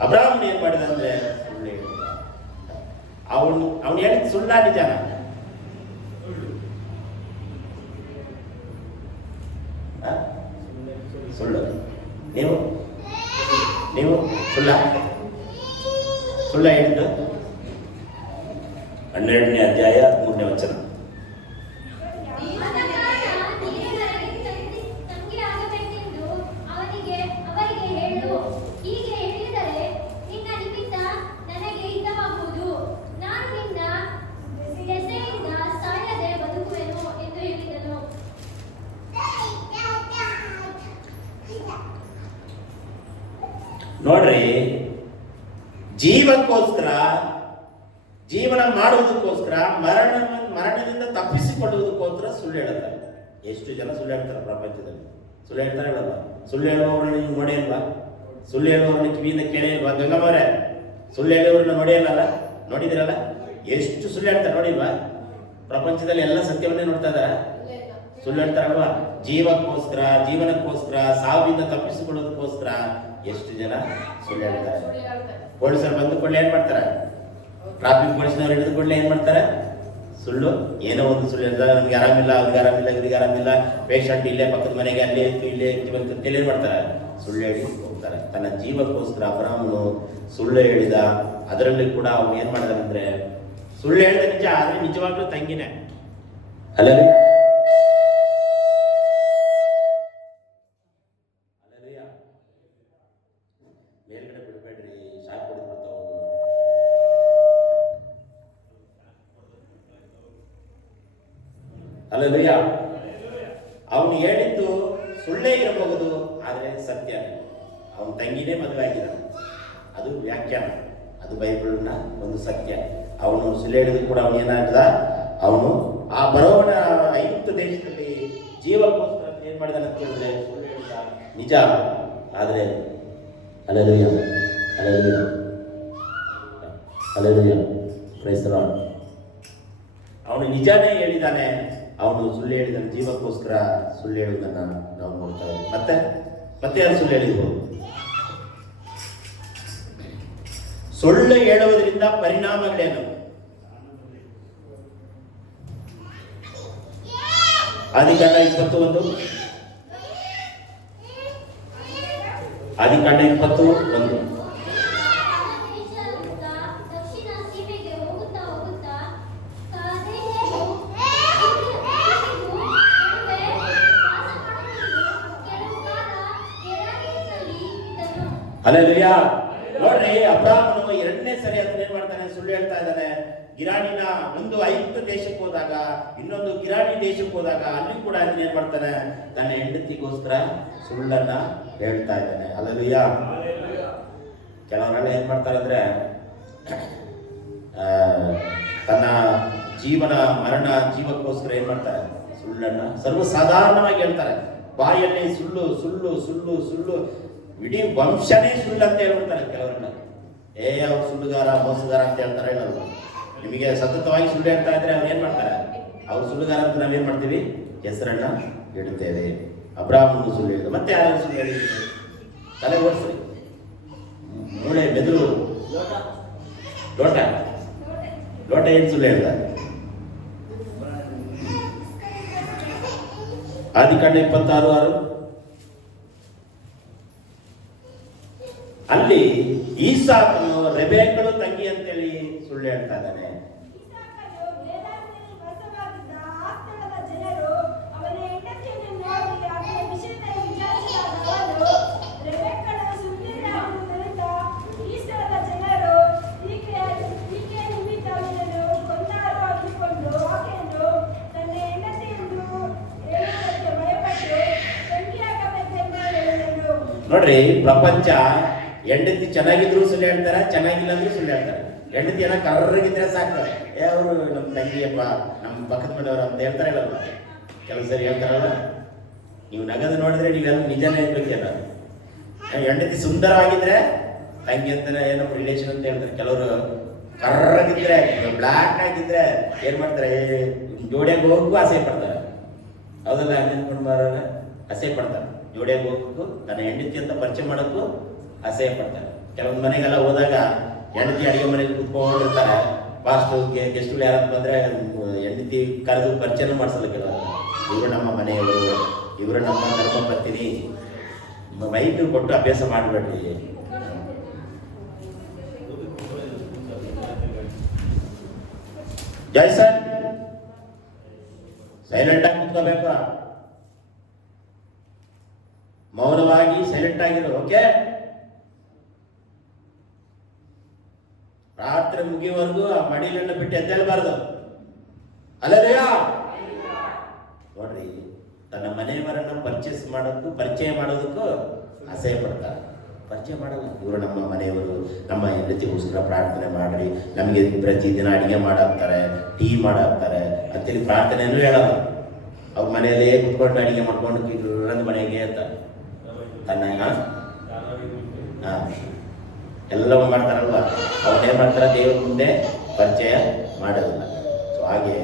ಅಬ್ರಾಹ್ಮಣ ಏನ್ ಮಾಡಿದ ಅಂದ್ರೆ ಸುಳ್ಳು ಹೇಳಿದ. ಅವನು ಹೇಳಿದ ಸುಳ್ಳ ನಿಜಾನ? ಸುಳ್ಳು. ನೀವು ಸುಳ್ಳ ಹೇಳಿದ್ದು? 12ನೇ ಅಧ್ಯಾಯ 3ನೇ ವಚನ. ನೋಡ್ರಿ, ಜೀವಕ್ಕೋಸ್ಕರ, ಜೀವನ ಮಾಡುವುದಕ್ಕೋಸ್ಕರ, ಮರಣದಿಂದ ತಪ್ಪಿಸಿಕೊಳ್ಳುವುದಕ್ಕೋಸ್ಕರ ಸುಳ್ಳು ಹೇಳುತ್ತಾರೆ. ಎಷ್ಟು ಜನ ಸುಳ್ಳು ಹೇಳ್ತಾರೆ ಪ್ರಪಂಚದಲ್ಲಿ? ಸುಳ್ಳು ಹೇಳ್ತಾರೆ ಹೇಳಲ್ಲ? ಸುಳ್ಳು ಹೇಳುವವ್ರನ್ನ ನೀವು ನೋಡೇ ಇಲ್ವಾ? ಸುಳ್ಳು ಹೇಳುವವ್ರನ್ನ ಕಿವಿಯಿಂದ ಕೇಳೇ ಇಲ್ವಾ? ಗಂಗಮ್ಮವರೇ, ಸುಳ್ಳು ಹೇಳುವವ್ರನ್ನ ನೋಡೇ ಇಲ್ಲಲ್ಲ? ನೋಡಿದಿರಲ್ಲ? ಎಷ್ಟು ಸುಳ್ಳು ಹೇಳ್ತಾರೆ ನೋಡಿಲ್ವಾ? ಪ್ರಪಂಚದಲ್ಲಿ ಎಲ್ಲ ಸತ್ಯವನ್ನೇ ನೋಡ್ತಾ ಇದಾರ? ಸುಳ್ಳು ಹೇಳ್ತಾರಲ್ವಾ? ಜೀವನಕ್ಕೋಸ್ಕರ, ಸಾವಿಂದ ತಪ್ಪಿಸಿಕೊಳ್ಳೋದಕ್ಕೋಸ್ಕರ ಎಷ್ಟು ಜನ ಸುಳ್ಳು ಹೇಳ್ತಾರೆ. ಪೊಲೀಸರು ಬಂದು ಕೂಡಲೇ ಏನ್ ಮಾಡ್ತಾರೆ? ಟ್ರಾಫಿಕ್ ಪೊಲೀಸ್ನವ್ರು ಹಿಡಿದು ಕೂಡಲೇ ಏನ್ ಮಾಡ್ತಾರೆ? ಸುಳ್ಳು, ಏನೋ ಒಂದು ಸುಳ್ಳು ಹೇಳ್ತಾರೆ. ನಮ್ಗೆ ಆರಾಮಿಲ್ಲ, ಅವ್ರಿಗೆ ಆರಾಮಿಲ್ಲ, ಇವ್ರಿಗೆ ಆರಾಮಿಲ್ಲ, ಪೇಷಂಟ್ ಇಲ್ಲೇ ಪಕ್ಕದ ಮನೆಗೆ ಅಲ್ಲೇ ಇಲ್ಲೇ ಅಂತ ಏನ್ ಮಾಡ್ತಾರೆ? ಸುಳ್ಳು ಹೇಳಿ ಹೋಗ್ತಾರೆ. ತನ್ನ ಜೀವಕ್ಕೋಸ್ಕರ ಅಬ್ರಾಹ್ಮನು ಸುಳ್ಳು ಹೇಳಿದ. ಅದರಲ್ಲಿ ಕೂಡ ಅವನು ಏನ್ ಮಾಡಿದ ಅಂದ್ರೆ, ಸುಳ್ಳು ಹೇಳಿದ ನಿಜ, ಆದ್ರೆ ನಿಜವಾಗ್ಲೂ ತಂಗಿನೇ ಅಲ್ಲ. ಮೇಲ್ಗಡೆ ಬಿಡಬೇಡ್ರಿ, ಶಾಕ್ ಹೊಡೆದ್ಬಿಡ್ತಾವ. ಅಲ್ಲಯ್ಯ, ಅವನು ಹೇಳಿದ್ದು ಸುಳ್ಳೇ ಇರಬಹುದು, ಆದ್ರೆ ಸತ್ಯ. ಅವನ ತಂಗಿನೇ ಮದುವೆ ಆಗಿದ, ಅದು ವ್ಯಾಖ್ಯಾನ, ಅದು ಬೈಬಲ್ನ ಒಂದು ಸತ್ಯ. ಅವನು ಸುಳ್ಳು ಹೇಳಿದ್ರು ಕೂಡ ಅವನು ಏನಾಗ್ದ, ಅವನು ಆ ಬರೋವನ ಐಗುಪ್ತ ದೇಶದಲ್ಲಿ ಜೀವಕ್ಕೋಸ್ಕರ ಏನ್ ಮಾಡಿದ ಅಂತ ಹೇಳಿದ್ರೆ ಸುಳ್ಳು ಹೇಳಿದ ನಿಜ. ಆದ್ರೆ Hallelujah. Praise the Lord. ಅವನು ನಿಜಾನೇ ಹೇಳಿದಾನೆ. ಅವನು ಸುಳ್ಳು ಹೇಳಿದಾನೆ, ಜೀವಕ್ಕೋಸ್ಕರ ಸುಳ್ಳು ಹೇಳುವುದನ್ನ ನಾವು ನೋಡ್ತಾ ಇದ್ದೀವಿ. ಮತ್ತೆ ಯಾರು ಸುಳ್ಳು ಹೇಳಿದ್ರು? ಸುಳ್ಳು ಹೇಳುವುದರಿಂದ ಪರಿಣಾಮಗಳೇನು? ಆದಿಕಾಂಡ 21 ಹಲ್ಲೆಲೂಯಾ. ನೋಡ್ರಿ, ಅಬ್ರಾಹ್ಮನು 2ನೇ ಸರಿ ಅದನ್ನ ಏನ್ ಮಾಡ್ತಾನೆ? ಸುಳ್ಳು ಹೇಳ್ತಾ ಇದ್ದಾನೆ. ಗಿರಾಣಿನ ಒಂದು ಐಗುಪ್ತ ದೇಶಕ್ಕೆ ಹೋದಾಗ, ಇನ್ನೊಂದು ಗಿರಾಣಿ ದೇಶಕ್ಕೆ ಹೋದಾಗ, ಅಲ್ಲಿ ಕೂಡ ಅದನ್ನ ಏನ್ ಮಾಡ್ತಾನೆ? ತನ್ನ ಹೆಂಡತಿಗೋಸ್ಕರ ಸುಳ್ಳನ್ನ ಹೇಳ್ತಾ ಇದ್ದಾನೆ. ಹಲ್ಲೆಲೂಯಾ. ಕೆಲವರೆಲ್ಲ ಏನ್ ಮಾಡ್ತಾರೆ ಅಂದ್ರೆ, ತನ್ನ ಜೀವಕ್ಕೋಸ್ಕರ ಏನ್ ಮಾಡ್ತಾರೆ? ಸುಳ್ಳನ್ನ ಸರ್ವಸಾಧಾರಣವಾಗಿ ಹೇಳ್ತಾರೆ. ಬಾಯಲ್ಲಿ ಸುಳ್ಳು ಸುಳ್ಳು ಸುಳ್ಳು ಸುಳ್ಳು, ಇಡೀ ವಂಶನೇ ಸುಳ್ಳು ಅಂತ ಹೇಳ್ಬಿಡ್ತಾರೆ ಕೆಲವರೆಲ್ಲ. ಅವ್ರು ಸುಳ್ಳುಗಾರ, ಮೋಸಗಾರ ಅಂತ ಹೇಳ್ತಾರೆ. ಹೇಳಲ್ವ? ನಿಮಗೆ ಸತತವಾಗಿ ಸುಳ್ಳು ಹೇಳ್ತಾ ಇದ್ರೆ ಅವ್ರು ಏನ್ ಮಾಡ್ತಾರೆ? ಅವ್ರು ಸುಳ್ಳುಗಾರ ಅಂತ ನಾವೇನ್ ಮಾಡ್ತೀವಿ? ಹೆಸರನ್ನ ಇಡುತ್ತೇವೆ. ಅಬ್ರಾಹ್ಮನು ಸುಳ್ಳು ಹೇಳಿದ. ಮತ್ತೆ ಯಾರು ಸುಳ್ಳು ಹೇಳಿದ್ರು? ತಲೆ ಓಡಿಸ್ರಿ, ಮೂಳೆ, ಮೆದುಳು, ಲೋಟ ಏನ್ ಸುಳ್ಳು ಹೇಳ್ದ? ಆದಿಕಾಂಡ 26:6 ಅಲ್ಲಿ ಈಸಾಕನು ರೆಬೆಕ್ಕಳು ತಂಗಿ ಅಂತೇಳಿ ಸುಳ್ಳು ಹೇಳ್ತಾ ಇದ್ದಾನೆ. ನೋಡ್ರಿ, ಪ್ರಪಂಚ ಹೆಂಡತಿ ಚೆನ್ನಾಗಿದ್ರು ಸುಳ್ಳು ಹೇಳ್ತಾರೆ, ಚೆನ್ನಾಗಿಲ್ಲ ಅಂದ್ರೂ ಸುಳ್ಳು ಹೇಳ್ತಾರೆ. ಹೆಂಡತಿ ಏನೋ ಕರ್ರಗಿದ್ರೆ ಸಾಕು, ಅವರು ನಮ್ಮ ತಂಗಿಯಪ್ಪ, ನಮ್ಮ ಪಕ್ಕದ ಮನೆಯವರು ಅಂತ ಹೇಳ್ತಾರೆ ಇಲ್ಲಲ್ವ? ಕೆಲವು ಸರಿ ಹೇಳ್ತಾರಲ್ಲ, ನೀವು ನಗದು ನೋಡಿದ್ರೆ ನೀವೆಲ್ಲ ನಿಜನೇ ಇರ್ಬೇಕೇನ. ಹೆಂಡತಿ ಸುಂದರವಾಗಿದ್ರೆ ತಂಗಿ ಅಂತಾನೆ ಏನೋ ರಿಲೇಷನ್ ಅಂತ ಹೇಳ್ತಾರೆ. ಕೆಲವರು ಕರ್ರಗಿದ್ರೆ, ಬ್ಲ್ಯಾಕ್ ಆಗಿದ್ರೆ ಏನ್ ಮಾಡ್ತಾರೆ, ಜೋಡಿಯಾಗಿ ಹೋಗಕ್ಕೂ ಆಸೆ ಪಡ್ತಾರೆ. ಹೌದಲ್ಲ? ನೆನ್ಕೊಂಡು ಬರೋಲ್ಲ, ಆಸೆ ಪಡ್ತಾರೆ. ಜೋಡಿಯಾಗಿ ಹೋಗಕ್ಕೂ, ನನ್ನ ಹೆಂಡತಿ ಅಂತ ಪರಿಚಯ ಮಾಡೋಕ್ಕೂ ಆಸೆ ಪಡ್ತಾರೆ. ಕೆಲವೊಂದು ಮನೆಗೆಲ್ಲ ಹೋದಾಗ ಹೆಂಡತಿ ಅಡಿಗೆ ಮನೆಗೆ ಕುತ್ಕೊಂಡಿರ್ತಾರೆ. ಫಾಸ್ಟು ಗೆಸ್ಟ್ಗಳು ಯಾರು ಬಂದ್ರೆ ಹೆಂಡತಿ ಕರೆದು ಪರಿಚಯ ಮಾಡಿಸಲ್ಲ. ಕೆಲವರು ಇವರು ನಮ್ಮ ಮನೆಯವರು, ಇವರು ನಮ್ಮ ಧರ್ಮ ಪತ್ನಿ, ಮೈಕ್ ಕೊಟ್ಟು ಅಭ್ಯಾಸ ಮಾಡಬೇಡ್ರಿ. ಜೈ ಸರ್, ಸೈಲೆಂಟ್ ಆಗಿ ಕುತ್ಕೋಬೇಕು, ಮೌನವಾಗಿ ಸೈಲೆಂಟ್ ಆಗಿರು. ಓಕೆ, ರಾತ್ರಿ ಮುಗಿಯುವವರೆಗೂ ಆ ಮಡಿಲನ್ನು ಬಿಟ್ಟು ಎದ್ದೇಳಬಾರ್ದು. ಅಲ್ಲದೆಯ ನೋಡ್ರಿ, ತನ್ನ ಮನೆಯವರನ್ನ ಪರಿಚಯ ಮಾಡೋದಕ್ಕೂ ಆಸೆ ಪಡ್ತಾರೆ. ಪರಿಚಯ ಮಾಡಲ್ಲ. ಇವರು ನಮ್ಮ ಮನೆಯವರು, ನಮ್ಮ ಹೆಂಡತಿಗೋಸ್ಕರ ಪ್ರಾರ್ಥನೆ ಮಾಡ್ರಿ, ನಮಗೆ ಪ್ರತಿದಿನ ಅಡಿಗೆ ಮಾಡಾಕ್ತಾರೆ, ಟೀ ಮಾಡಾಕ್ತಾರೆ ಅಂತೇಳಿ ಪ್ರಾರ್ಥನೆಯೂ ಹೇಳಲ್ಲ. ಅವ್ರ ಮನೆಯಲ್ಲೇ ಕುತ್ಕೊಂಡು ಅಡಿಗೆ ಮಾಡ್ಕೊಂಡು ಇಲ್ಲೊಂದು ಮನೆಗೆ ಅಂತ ತನ್ನ ಎಲ್ಲವೂ ಮಾಡ್ತಾರಲ್ವ, ಅವನ್ನೇನು ಮಾಡ್ತಾರೆ, ದೇವ್ರ ಮುಂದೆ ಪರಿಚಯ ಮಾಡೋದಿಲ್ಲ. ಸೊ ಹಾಗೆ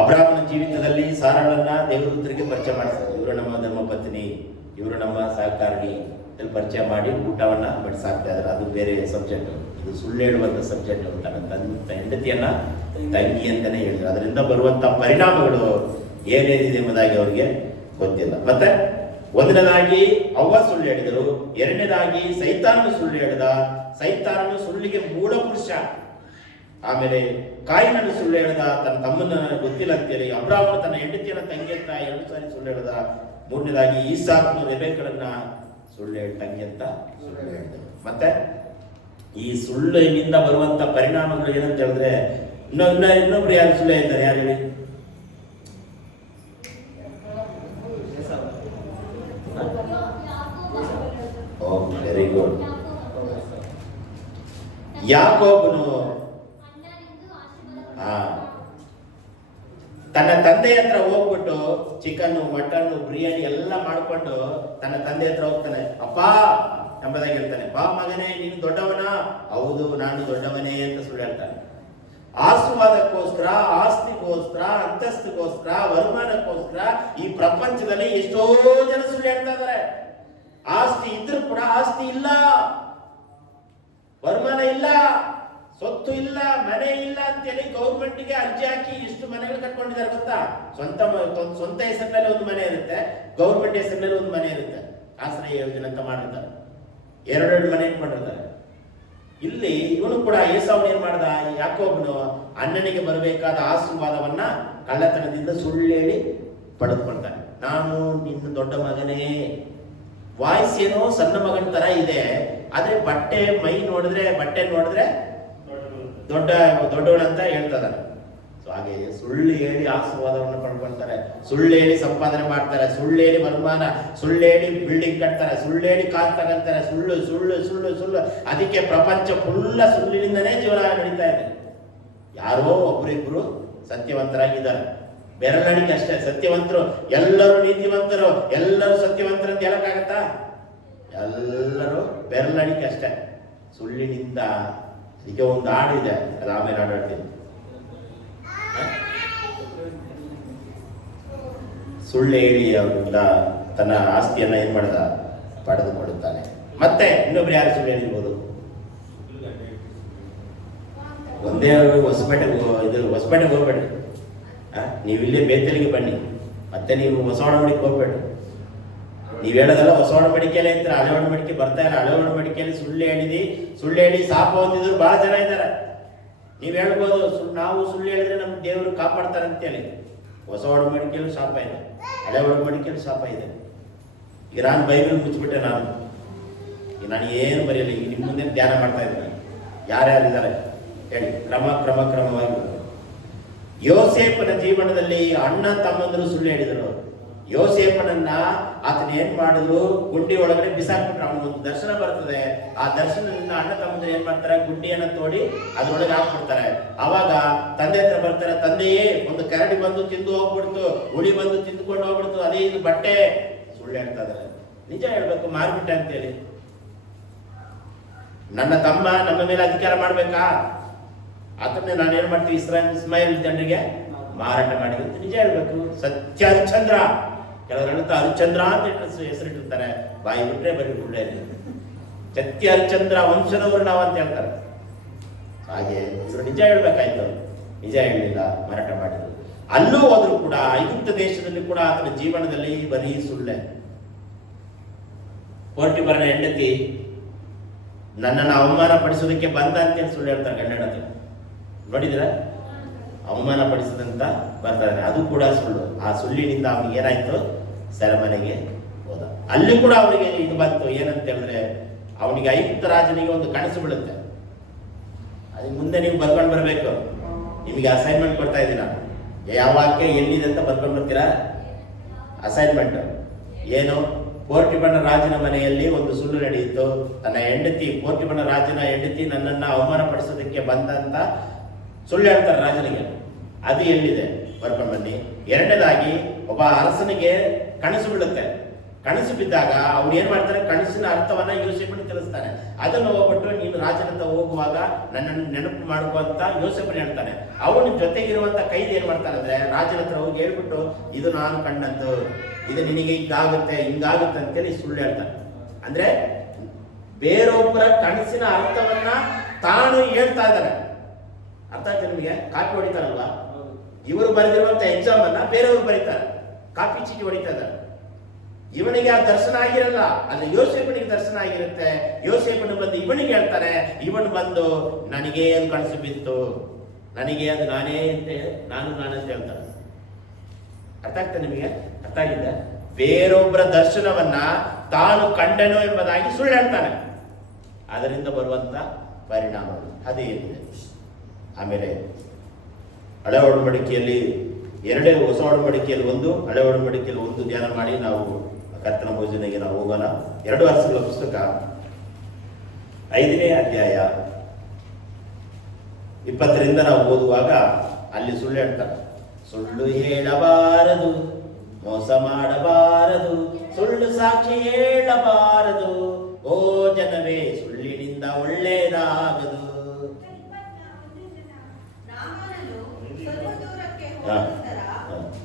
ಅಬ್ರಾಹ್ಮನ ಜೀವಿತದಲ್ಲಿ ಸಾರಳನ್ನ ದೇವದೂತರಿಗೆ ಪರಿಚಯ ಮಾಡಿಸ್ತಾರೆ. ಇವರು ನಮ್ಮ ಧರ್ಮ ಪತ್ನಿ, ಇವರು ನಮ್ಮ ಸಹಕಾರಿಣಿ ಪರಿಚಯ ಮಾಡಿ ಊಟವನ್ನ ಬಡಿಸಾಕ್ತಾ ಇದ್ದಾರೆ. ಅದು ಬೇರೆ ಸಬ್ಜೆಕ್ಟ್. ಇದು ಸುಳ್ಳು ಹೇಳುವಂಥ ಸಬ್ಜೆಕ್ಟ್. ತನ್ನ ಹೆಂಡತಿಯನ್ನ ತಂಗಿ ಅಂತಾನೆ ಹೇಳಿದ್ರು. ಅದರಿಂದ ಬರುವಂತ ಪರಿಣಾಮಗಳು ಏನೇನಿದೆ ಎಂಬುದಾಗಿ ಅವರಿಗೆ ಗೊತ್ತಿಲ್ಲ. ಮತ್ತೆ ಒಂದನೇದಾಗಿ ಅವ್ವ ಸುಳ್ಳು ಹೇಳಿದರು, ಎರಡನೇದಾಗಿ ಸೈತಾನನು ಸುಳ್ಳು ಹೇಳಿದ. ಸೈತಾನನು ಸುಳ್ಳಿಗೆ ಮೂಲ ಪುರುಷ. ಆಮೇಲೆ ಕಾಯಿನನ್ನು ಸುಳ್ಳು ಹೇಳಿದ, ತನ್ನ ತಮ್ಮನ ಗೊತ್ತಿಲ್ಲ ಅಂತೇಳಿ. ಅಬ್ರಾಹ್ಮನು ತನ್ನ ಹೆಂಡತಿಯನ್ನ ತಂಗಿ ಅಂತ 2 ಸಾರಿ ಸುಳ್ಳು ಹೇಳಿದ. ಮೂರನೇದಾಗಿ ಈಸಾಕನು ರೆಬೆಕ್ಕಳನ್ನ ಸುಳ್ಳು ತಂಗಿ ಅಂತ ಸುಳ್ಳು ಹೇಳಿದರು. ಮತ್ತೆ ಈ ಸುಳ್ಳಿನಿಂದ ಬರುವಂತ ಪರಿಣಾಮಗಳು ಏನಂತ ಹೇಳಿದ್ರೆ, ಇನ್ನೊಬ್ರು ಯಾರು ಸುಳ್ಳು ಹೇಳ್ತಾರೆ? ಯಾರು ಹೇಳಿ? Very good. ಯಾಕೋಬನು ತನ್ನ ತಂದೆ ಹತ್ರ ಹೋಗ್ಬಿಟ್ಟು ಚಿಕನ್, ಮಟನ್, ಬಿರಿಯಾನಿ ಎಲ್ಲ ಮಾಡ್ಕೊಂಡು ತನ್ನ ತಂದೆ ಹತ್ರ ಹೋಗ್ತಾನೆ. ಅಪ್ಪ ಎಂಬುದಾಗಿ ಹೇಳ್ತಾನೆ. ಬಾ ಮಗನೇ, ನೀನು ದೊಡ್ಡವನ? ಹೌದು, ನಾನು ದೊಡ್ಡವನೇ ಅಂತ ಸುಳ್ಳು ಹೇಳ್ತಾನೆ. ಆಶೀರ್ವಾದಕ್ಕೋಸ್ಕರ, ಆಸ್ತಿಗೋಸ್ಕರ, ಅಂತಸ್ತಿಗೋಸ್ಕರ, ವರಮಾನಕ್ಕೋಸ್ಕರ ಈ ಪ್ರಪಂಚದಲ್ಲಿ ಎಷ್ಟೋ ಜನ ಸುಳ್ಳು ಹೇಳ್ತಾ ಇದ್ದಾರೆ. ಆಸ್ತಿ ಇದ್ರೂ ಕೂಡ ಆಸ್ತಿ ಇಲ್ಲ, ವರಮಾನ ಇಲ್ಲ, ಸೊತ್ತು ಇಲ್ಲ, ಮನೆ ಇಲ್ಲ ಅಂತೇಳಿ ಗೌರ್ಮೆಂಟ್ಗೆ ಅರ್ಜಿ ಹಾಕಿ ಎಷ್ಟು ಮನೆಗಳು ಕಟ್ಕೊಂಡಿದ್ದಾರೆ ಗೊತ್ತಾ? ಸ್ವಂತ ಹೆಸರಿನಲ್ಲಿ ಒಂದು ಮನೆ ಇರುತ್ತೆ, ಗೌರ್ಮೆಂಟ್ ಹೆಸರಿನಲ್ಲಿ ಒಂದು ಮನೆ ಇರುತ್ತೆ. ಆಶ್ರಯ ಯೋಜನೆ ಅಂತ ಮಾಡಿರ್ತಾರೆ. 2 ಮನೆ ಇಟ್ಕೊಂಡಿರ್ತಾರೆ. ಇಲ್ಲಿ ಇವನು ಕೂಡ ಏಸಾವನು ಏನ್ ಮಾಡ್ದ? ಯಾಕೋಬನು ಅಣ್ಣನಿಗೆ ಬರಬೇಕಾದ ಆಶೀರ್ವಾದವನ್ನ ಕಳ್ಳತನದಿಂದ ಸುಳ್ಳು ಹೇಳಿ ಪಡೆದುಕೊಳ್ತಾನೆ. ನಾನು ನಿನ್ನ ದೊಡ್ಡ ಮಗನೇ. ವಾಯ್ಸ್ ಏನೋ ಸಣ್ಣ ಮಗನ ತರ ಇದೆ, ಆದ್ರೆ ಬಟ್ಟೆ ನೋಡಿದ್ರೆ ದೊಡ್ಡವನಂತ ಹೇಳ್ತಿದ್ದಾರೆ. ಸೊ ಹಾಗೆ ಸುಳ್ಳು ಹೇಳಿ ಆಶೀರ್ವಾದವನ್ನು ಪಡ್ಕೊಳ್ತಾರೆ, ಸುಳ್ಳು ಹೇಳಿ ಸಂಪಾದನೆ ಮಾಡ್ತಾರೆ, ಸುಳ್ಳು ಹೇಳಿ ವರಮಾನ, ಸುಳ್ಳು ಹೇಳಿ ಬಿಲ್ಡಿಂಗ್ ಕಟ್ತಾರೆ, ಸುಳ್ಳು ಹೇಳಿ ಕಾರ್ ತಗೊಂತಾರೆ. ಸುಳ್ಳು ಸುಳ್ಳು ಸುಳ್ಳು ಸುಳ್ಳು. ಅದಕ್ಕೆ ಪ್ರಪಂಚ ಫುಲ್ಲ ಸುಳ್ಳಿನಿಂದನೇ ಜೀವನ ನಡೀತಾ ಇದೆ. ಯಾರೋ ಒಬ್ರಿಬ್ರು ಸತ್ಯವಂತರಾಗಿದ್ದಾರೆ, ಬೆರಳಿಗೆ ಅಷ್ಟೇ ಸತ್ಯವಂತರು. ಎಲ್ಲರೂ ನೀತಿವಂತರು, ಎಲ್ಲರೂ ಸತ್ಯವಂತರು ಅಂತ ಹೇಳಕ್ಕಾಗತ್ತಾ? ಎಲ್ಲರೂ ಬೆರಳಿಗೆ ಅಷ್ಟೇ. ಸುಳ್ಳಿನಿಂದ ಇದಕ್ಕೆ ಒಂದು ಹಾಡು ಇದೆ, ಅದು ಆಮೇಲೆ ಹಾಡಾಡ್ತೀನಿ. ಸುಳ್ಳು ಹೇಳಿ ಅವರಿಂದ ತನ್ನ ಆಸ್ತಿಯನ್ನ ಏನ್ ಮಾಡ್ದ? ಪಡೆದುಕೊಳ್ಳುತ್ತಾನೆ. ಮತ್ತೆ ಇನ್ನೊಬ್ರು ಯಾರು ಸುಳ್ಳು ಹೇಳಿರ್ಬೋದು? ಒಂದೇ ಹೊಸಪೇಟೆಗೆ ಹೋಗ್ಬೇಡಿ, ನೀವು ಇಲ್ಲೇ ಬೇತಲಿಗೆ ಬನ್ನಿ. ಮತ್ತೆ ನೀವು ಹೊಸ ಒಡಂಬಡಿಕೆ ಹೋಗ್ಬೇಡಿ. ನೀವು ಹೇಳೋದಲ್ಲ ಹೊಸ ಒಡಂಬಡಿಕೆಯಲ್ಲಿ ಅಂತ, ಹಳೆ ಒಡಂಬಡಿಕೆ ಬರ್ತಾ ಇಲ್ಲ. ಹಳೆ ಒಡಂಬಡಿಕೆಯಲ್ಲಿ ಸುಳ್ಳು ಹೇಳಿ ಶಾಪ ಹೊಂದಿದ್ರು ಬಹಳ ಜನ ಇದ್ದಾರೆ. ನೀವು ಹೇಳ್ಬೋದು, ನಾವು ಸುಳ್ಳು ಹೇಳಿದ್ರೆ ನಮ್ಮ ದೇವರು ಕಾಪಾಡ್ತಾರೆ ಅಂತೇಳಿ. ಹೊಸ ಒಡಂಬಡಿಕೆಯಲ್ಲೂ ಶಾಪ ಇದೆ, ಹಳೆ ಒಡಂಬಡಿಕೆಯಲ್ಲೂ ಶಾಪ ಇದೆ. ಈಗ ನಾನು ಬೈಬಲ್ ಮುಚ್ಚಿಬಿಟ್ಟೆ. ನಾನು ಏನು ಬರೆಯಲ್ಲ. ಈಗ ನಿಮ್ಮ ಮುಂದೆ ಧ್ಯಾನ ಮಾಡ್ತಾ ಇದ್ದೇನೆ. ಯಾರ್ಯಾರಿದ್ದಾರೆ ಹೇಳಿ? ಕ್ರಮವಾಗಿ. ಯೋಸೇಫನ ಜೀವನದಲ್ಲಿ ಅಣ್ಣ ತಮ್ಮಂದರು ಸುಳ್ಳು ಹೇಳಿದರು. ಯೋಸೇಫನನ್ನ ಆತನ ಏನ್ ಮಾಡಿದ್ರು, ಗುಂಡಿ ಒಳಗಡೆ ಬಿಸಾಕ್ಬಿಟ್ರು. ಅವನಿಗೊಂದು ದರ್ಶನ ಬರ್ತದೆ. ಆ ದರ್ಶನದಿಂದ ಅಣ್ಣ ತಮ್ಮಂದ್ರೆ ಏನ್ ಮಾಡ್ತಾರೆ, ಗುಂಡಿಯನ್ನ ತೋಡಿ ಅದ್ರೊಳಗೆ ಹಾಕ್ಬಿಡ್ತಾರೆ. ಅವಾಗ ತಂದೆ ಹತ್ರ ಬರ್ತಾರೆ, ತಂದೆಯೇ ಒಂದು ಕರಡಿ ಬಂದು ತಿಂದು ಹೋಗ್ಬಿಡ್ತು, ಹುಳಿ ಬಂದು ತಿಂದುಕೊಂಡು ಹೋಗ್ಬಿಡ್ತು, ಅದೇ ಇದು ಬಟ್ಟೆ. ಸುಳ್ಳು ಹೇಳ್ತಾ ಇದಾರೆ. ನಿಜ ಹೇಳ್ಬೇಕು, ಮಾರ್ಬಿಟ್ಟೆ ಅಂತೇಳಿ. ನನ್ನ ತಮ್ಮ ನಮ್ಮ ಮೇಲೆ ಅಧಿಕಾರ ಮಾಡ್ಬೇಕಾ? ಅದನ್ನೇ ನಾನು ಏನ್ ಮಾಡ್ತೀವಿ, ಇಸ್ಮಾಯಿಲ್ ಜನರಿಗೆ ಮಾರಾಟ ಮಾಡಿದ್ರು ಅಂತ ನಿಜ ಹೇಳ್ಬೇಕು. ಸತ್ಯ ಹರಿಶ್ಚಂದ್ರ, ಕೆಲವರು ಹೇಳುತ್ತಾ ಹರಿಶ್ಚಂದ್ರ ಅಂತ ಹೆಸರಿಟ್ಟಿರ್ತಾರೆ, ಬಾಯಿ ಬಿಟ್ರೆ ಬರೀ ಸುಳ್ಳೆ. ಸತ್ಯ ಹರಿಶ್ಚಂದ್ರ ವಂಶದವರು ನಾವು ಅಂತ ಹೇಳ್ತಾರೆ. ಹಾಗೆ ಇವರು ನಿಜ ಹೇಳ್ಬೇಕಾಯ್ತು, ನಿಜ ಹೇಳಲಿಲ್ಲ, ಮಾರಾಟ ಮಾಡಿದ್ರು. ಅಲ್ಲೂ ಹೋದ್ರು ಕೂಡ, ಐಗುಪ್ತ ದೇಶದಲ್ಲಿ ಕೂಡ ಆತನ ಜೀವನದಲ್ಲಿ ಬರೀ ಸುಳ್ಳೆ. ಪೋರ್ಟಿಫರನ ಹೆಂಡತಿ ನನ್ನನ್ನು ಅವಮಾನ ಪಡಿಸೋದಕ್ಕೆ ಬಂದ ಅಂತೇಳಿ ಸುಳ್ಳು ಹೇಳ್ತಾರೆ ಗಂಡನ ಹತ್ರ. ನೋಡಿದ್ರ, ಅವಮಾನ ಪಡಿಸದಂತ ಬರ್ತಾರೆ, ಅದು ಕೂಡ ಸುಳ್ಳು. ಆ ಸುಳ್ಳಿನಿಂದ ಅವನಿಗೆ ಏನಾಯ್ತು, ಸೆರೆಮನೆಗೆ ಹೋದ. ಅಲ್ಲಿ ಕೂಡ ಅವನಿಗೆ ಇದು ಬಂತು, ಏನಂತ ಹೇಳಿದ್ರೆ ಅವನಿಗೆ ಐಗುಪ್ತ ರಾಜನಿಗೆ ಒಂದು ಕನಸು ಬೀಳುತ್ತೆ. ಅದಕ್ಕೆ ಮುಂದೆ ನೀವು ಬರ್ಕೊಂಡು ಬರ್ಬೇಕು. ನಿಮಗೆ ಅಸೈನ್ಮೆಂಟ್ ಕೊಡ್ತಾ ಇದ್ದೀನಿ ನಾನು, ಯಾವ ವಾಕ್ಯ ಎಲ್ಲಿದೆ ಅಂತ ಬರ್ಕೊಂಡು ಬರ್ತೀರಾ. ಅಸೈನ್ಮೆಂಟ್ ಏನು, ಪೋರ್ಟಿಫರನ ರಾಜನ ಮನೆಯಲ್ಲಿ ಒಂದು ಸುಳ್ಳು ನಡೆಯಿತು. ತನ್ನ ಹೆಂಡತಿ, ಪೋರ್ಟಿಫರನ ರಾಜನ ಹೆಂಡತಿ ನನ್ನನ್ನ ಅವಮಾನ ಪಡಿಸೋದಕ್ಕೆ ಬಂದಂತ ಸುಳ್ಳು ಹೇಳ್ತಾರೆ ರಾಜನಿಗೆ. ಅದು ಎಲ್ಲಿದೆ ಬರ್ಕೊಂಡು ಬನ್ನಿ. ಎರಡನೇದಾಗಿ, ಒಬ್ಬ ಅರಸನಿಗೆ ಕನಸು ಬಿಡುತ್ತೆ. ಕನಸು ಬಿದ್ದಾಗ ಅವ್ರು ಏನ್ ಮಾಡ್ತಾರೆ, ಕನಸಿನ ಅರ್ಥವನ್ನ ಯೋಸೇಫನಿಗೆ ತಿಳಿಸ್ತಾನೆ. ಅದನ್ನು ಹೋಗ್ಬಿಟ್ಟು ನೀನು ರಾಜನಂತ ಹೋಗುವಾಗ ನನ್ನನ್ನು ನೆನಪು ಮಾಡುವಂತ ಯೋಸೇಫನ್ ಹೇಳ್ತಾನೆ. ಅವನ ಜೊತೆಗಿರುವಂತ ಕೈದಿ ಏನ್ ಮಾಡ್ತಾನೆ ಅಂದ್ರೆ, ರಾಜನ ಹತ್ರ ಹೋಗಿ ಹೇಳ್ಬಿಟ್ಟು ಇದು ನಾನು ಕಂಡಂತು, ಇದು ನಿನಗೆ ಹಿಂಗಾಗುತ್ತೆ ಅಂತೇಳಿ ಸುಳ್ಳು ಹೇಳ್ತಾನೆ. ಅಂದ್ರೆ ಬೇರೊಬ್ಬರ ಕನಸಿನ ಅರ್ಥವನ್ನ ತಾನು ಹೇಳ್ತಾ ಇದ್ದಾನೆ. ಅರ್ಥ ಆಯ್ತು ನಿಮಗೆ? ಕಾಪಿ ಹೊಡಿತಾರಲ್ವಾ, ಇವರು ಬರೆದಿರುವಂತ ಎಕ್ಸಾಮ್ ಅನ್ನ ಬೇರೆಯವರು ಬರೀತಾರೆ, ಕಾಪಿ ಚೀಟಿ ಹೊಡಿತಾ ಇದ್ದಾರೆ. ಇವನಿಗೆ ಆ ದರ್ಶನ ಆಗಿರಲ್ಲ, ಅಲ್ಲಿ ಯೋಸೇಫನಿಗೆ ದರ್ಶನ ಆಗಿರುತ್ತೆ. ಯೋಸೇಫನು ಬಂದು ಇವನಿಗೆ ಹೇಳ್ತಾನೆ, ಇವನು ಬಂದು ನನಗೆ ಅದು ಕನಸು ಬಿತ್ತು, ನನಗೆ ಅದು ನಾನೇ ಅಂತ ಹೇಳ್ತಾನೆ. ಅರ್ಥ ಆಗ್ತದೆ ನಿಮಗೆ? ಅರ್ಥ ಆಗಿದೆ? ಬೇರೊಬ್ಬರ ದರ್ಶನವನ್ನ ತಾನು ಕಂಡನು ಎಂಬುದಾಗಿ ಸುಳ್ಳು ಹೇಳ್ತಾನೆ. ಅದರಿಂದ ಬರುವಂತ ಪರಿಣಾಮ ಅದೇ ಏನಿದೆ. ಆಮೇಲೆ ಹಳೆ ಒಡಂಬಡಿಕೆಯಲ್ಲಿ ಎರಡೇ, ಹೊಸ ಒಡಂಬಡಿಕೆಯಲ್ಲಿ ಒಂದು, ಹಳೆ ಒಡಂಬಡಿಕೆಯಲ್ಲಿ ಒಂದು ಧ್ಯಾನ ಮಾಡಿ ನಾವು ಕರ್ತನ ಭೋಜನೆಗೆ ನಾವು ಹೋಗೋಣ. 2 ವರ್ಷಗಳ ಪುಸ್ತಕ 5ನೇ ಅಧ್ಯಾಯ 20ರಿಂದ ನಾವು ಓದುವಾಗ ಅಲ್ಲಿ ಸುಳ್ಳು ಹೇಳ್ತಾರೆ. ಸುಳ್ಳು ಹೇಳಬಾರದು, ಮೋಸ ಮಾಡಬಾರದು, ಸುಳ್ಳು ಸಾಕ್ಷಿ ಹೇಳಬಾರದು, ಓ ಜನವೇ ಸುಳ್ಳಿನಿಂದ ಒಳ್ಳೆಯದಾಗದು.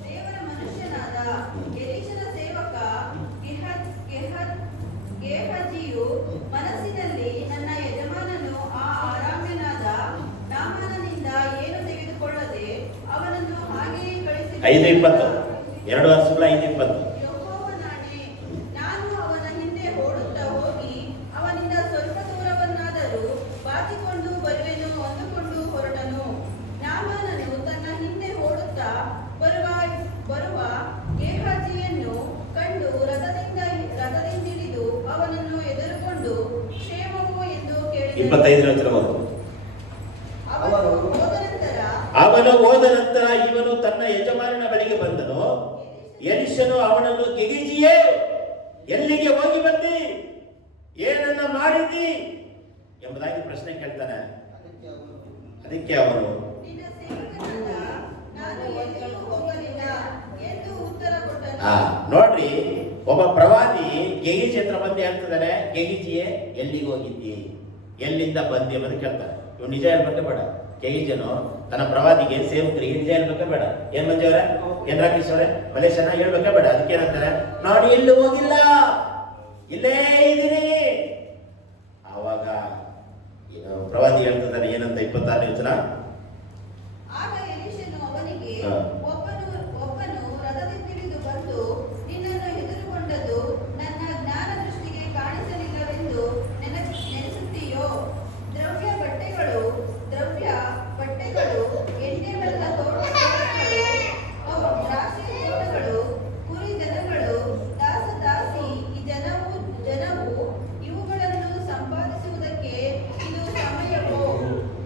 ದೇವರ ಮನುಷ್ಯನಾದ ಎಲೀಷನ ಸೇವಕ ಗೇಹಜಿಯು ಮನಸ್ಸಿನಲ್ಲಿ, ನನ್ನ ಯಜಮಾನನು ಆ ಅರಾಮ್ಯನಾದ ನಾಮಾನನಿಂದ ಏನು ತೆಗೆದುಕೊಳ್ಳದೆ ಅವನನ್ನು ಹಾಗೆಯೇ ಕಳಿಸಿ 5:20 2 ವರ್ಷಗಳ 5:20 ಯೆಹೋವನಾಣೆ, ನಾನು ಅವನ ಹಿಂದೆ ಓಡುತ್ತಾ ಹೋಗಿ ಅವನಿಂದ ಸ್ವಲ್ಪ ದೂರವನ್ನಾದರೂ ಬಾಚಿಕೊಂಡು ಬರುವೆನು ಅಂದುಕೊಂಡು ಹೊರಟನು. ನಾಮಾನನು ತನ್ನ ಹಿಂದೆ ಓಡುತ್ತಾ ಬರುವ ಗೇಹಜಿಯನ್ನು ಕಂಡು ರಥದಿಂದಿಳಿದು ಅವನನ್ನು ಎದುರುಕೊಂಡು ಕ್ಷೇಮವು ಎಂದು ಕೇಳಿದನು. 25 ಅವನು ಹೋದ ನಂತರ ಇವನು ತನ್ನ ಯಜಮಾನನ ಬಳಿಗೆ ಬಂದನು. ಎಲೀಷನು ಅವನನ್ನು, ಗೆಹಜಿಯೇ, ಎಲ್ಲಿಗೆ ಹೋಗಿ ಬಂದಿ, ಏನನ್ನ ಮಾಡಿದಿ ಎಂಬುದಾಗಿ ಪ್ರಶ್ನೆ ಕೇಳ್ತಾನೆ. ಅದಕ್ಕೆ ಅವನು, ನಿನ್ನ ಸೇವಕನಾದ ನಾನು ಎಲ್ಲಿಯೂ ಹೋಗಲಿಲ್ಲ ಎಂದು ಉತ್ತರ ಕೊಟ್ಟನು. ನೋಡ್ರಿ, ಒಬ್ಬ ಪ್ರವಾದಿ ಗೆಹಜಿ ಹತ್ರ ಬಂದು ಹೇಳ್ತಿದ್ದಾನೆ, ಗೆಹಜಿಯೇ ಎಲ್ಲಿಗೆ ಹೋಗಿದ್ದಿ, ಎಲ್ಲಿಂದ ಬಂದಿ ಎಂಬುದು ಕೇಳ್ತಾನೆ. ಇವ್ ನಿಜ ಹೇಳ್ಬೇಕೆ ಬೇಡ? ಗೆಹಜಿಯನು ತನ್ನ ಪ್ರವಾದಿಗೆ, ಸೇವಕರಿಗೆ ನಿಜ ಹೇಳ್ಬೇಕೆ ಬೇಡ? ಏನ್ ಮಂಜವ್ರೆ, ಏನ್ ರಾಕೇಶ್ ಅವರೇ, ಮಲೇಶನ ಹೇಳ್ಬೇಕೆ ಬೇಡ? ಅದಕ್ಕೆ ಏನಂತಾರೆ, ನಾನು ಎಲ್ಲೂ ಹೋಗಿಲ್ಲ, ಇಲ್ಲೇ ಇದ್ದೀನಿ. ಆವಾಗ ಪ್ರವಾದಿ ಹೇಳ್ತಿದ್ದಾನೆ ಏನಂತ, 26ನೇ ವಚನ. ಆಗ ಎಲೀಷನು ಅವನಿಗೆ, ಒಬ್ಬನು ರಥದಿಂದಿಳಿದು ಬಂದು ನಿನ್ನನ್ನು ಎದುರುಗೊಂಡದ್ದು ನನ್ನ ಜ್ಞಾನ ದೃಷ್ಟಿಗೆ ಕಾಣಿಸಲಿಲ್ಲವೆಂದು ನೆನೆಸುತ್ತೀಯೋ? ದ್ರವ್ಯ ಬಟ್ಟೆಗಳು, ಎಣ್ಣೆವೆಲ್ಲ ತೋಟಗಳು, ದ್ರಾಕ್ಷಿ ತೋಟಗಳು, ಕುರಿ ದನಗಳು, ದಾಸಿ ಈ ಜನವು ಇವುಗಳನ್ನು ಸಂಪಾದಿಸುವುದಕ್ಕೆ ಇದು ಸಮಯವೋ?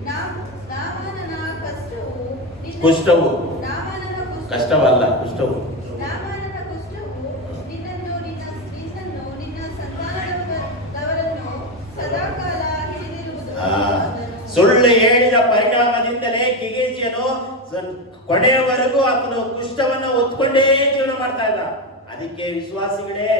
ನಾಮಾನನ ಕಷ್ಟವಲ್ಲ, ಕುಷ್ಠವು ನಾಮಾನನ ಕುಷ್ಠವು ನಿನ್ನನ್ನು ನಿನ್ನ ಪರಿಣಾಮದಿಂದಲೇ ಕಿಗೇಜಿಯನು ಕೊನೆಯವರೆಗೂ ಆತನು ಕುಷ್ಠವನ್ನು ಹೊತ್ಕೊಂಡೇ ಜೀವನ ಮಾಡ್ತಾ ಇದ್ದ. ಅದಕ್ಕೆ ವಿಶ್ವಾಸಿಗಳೇ,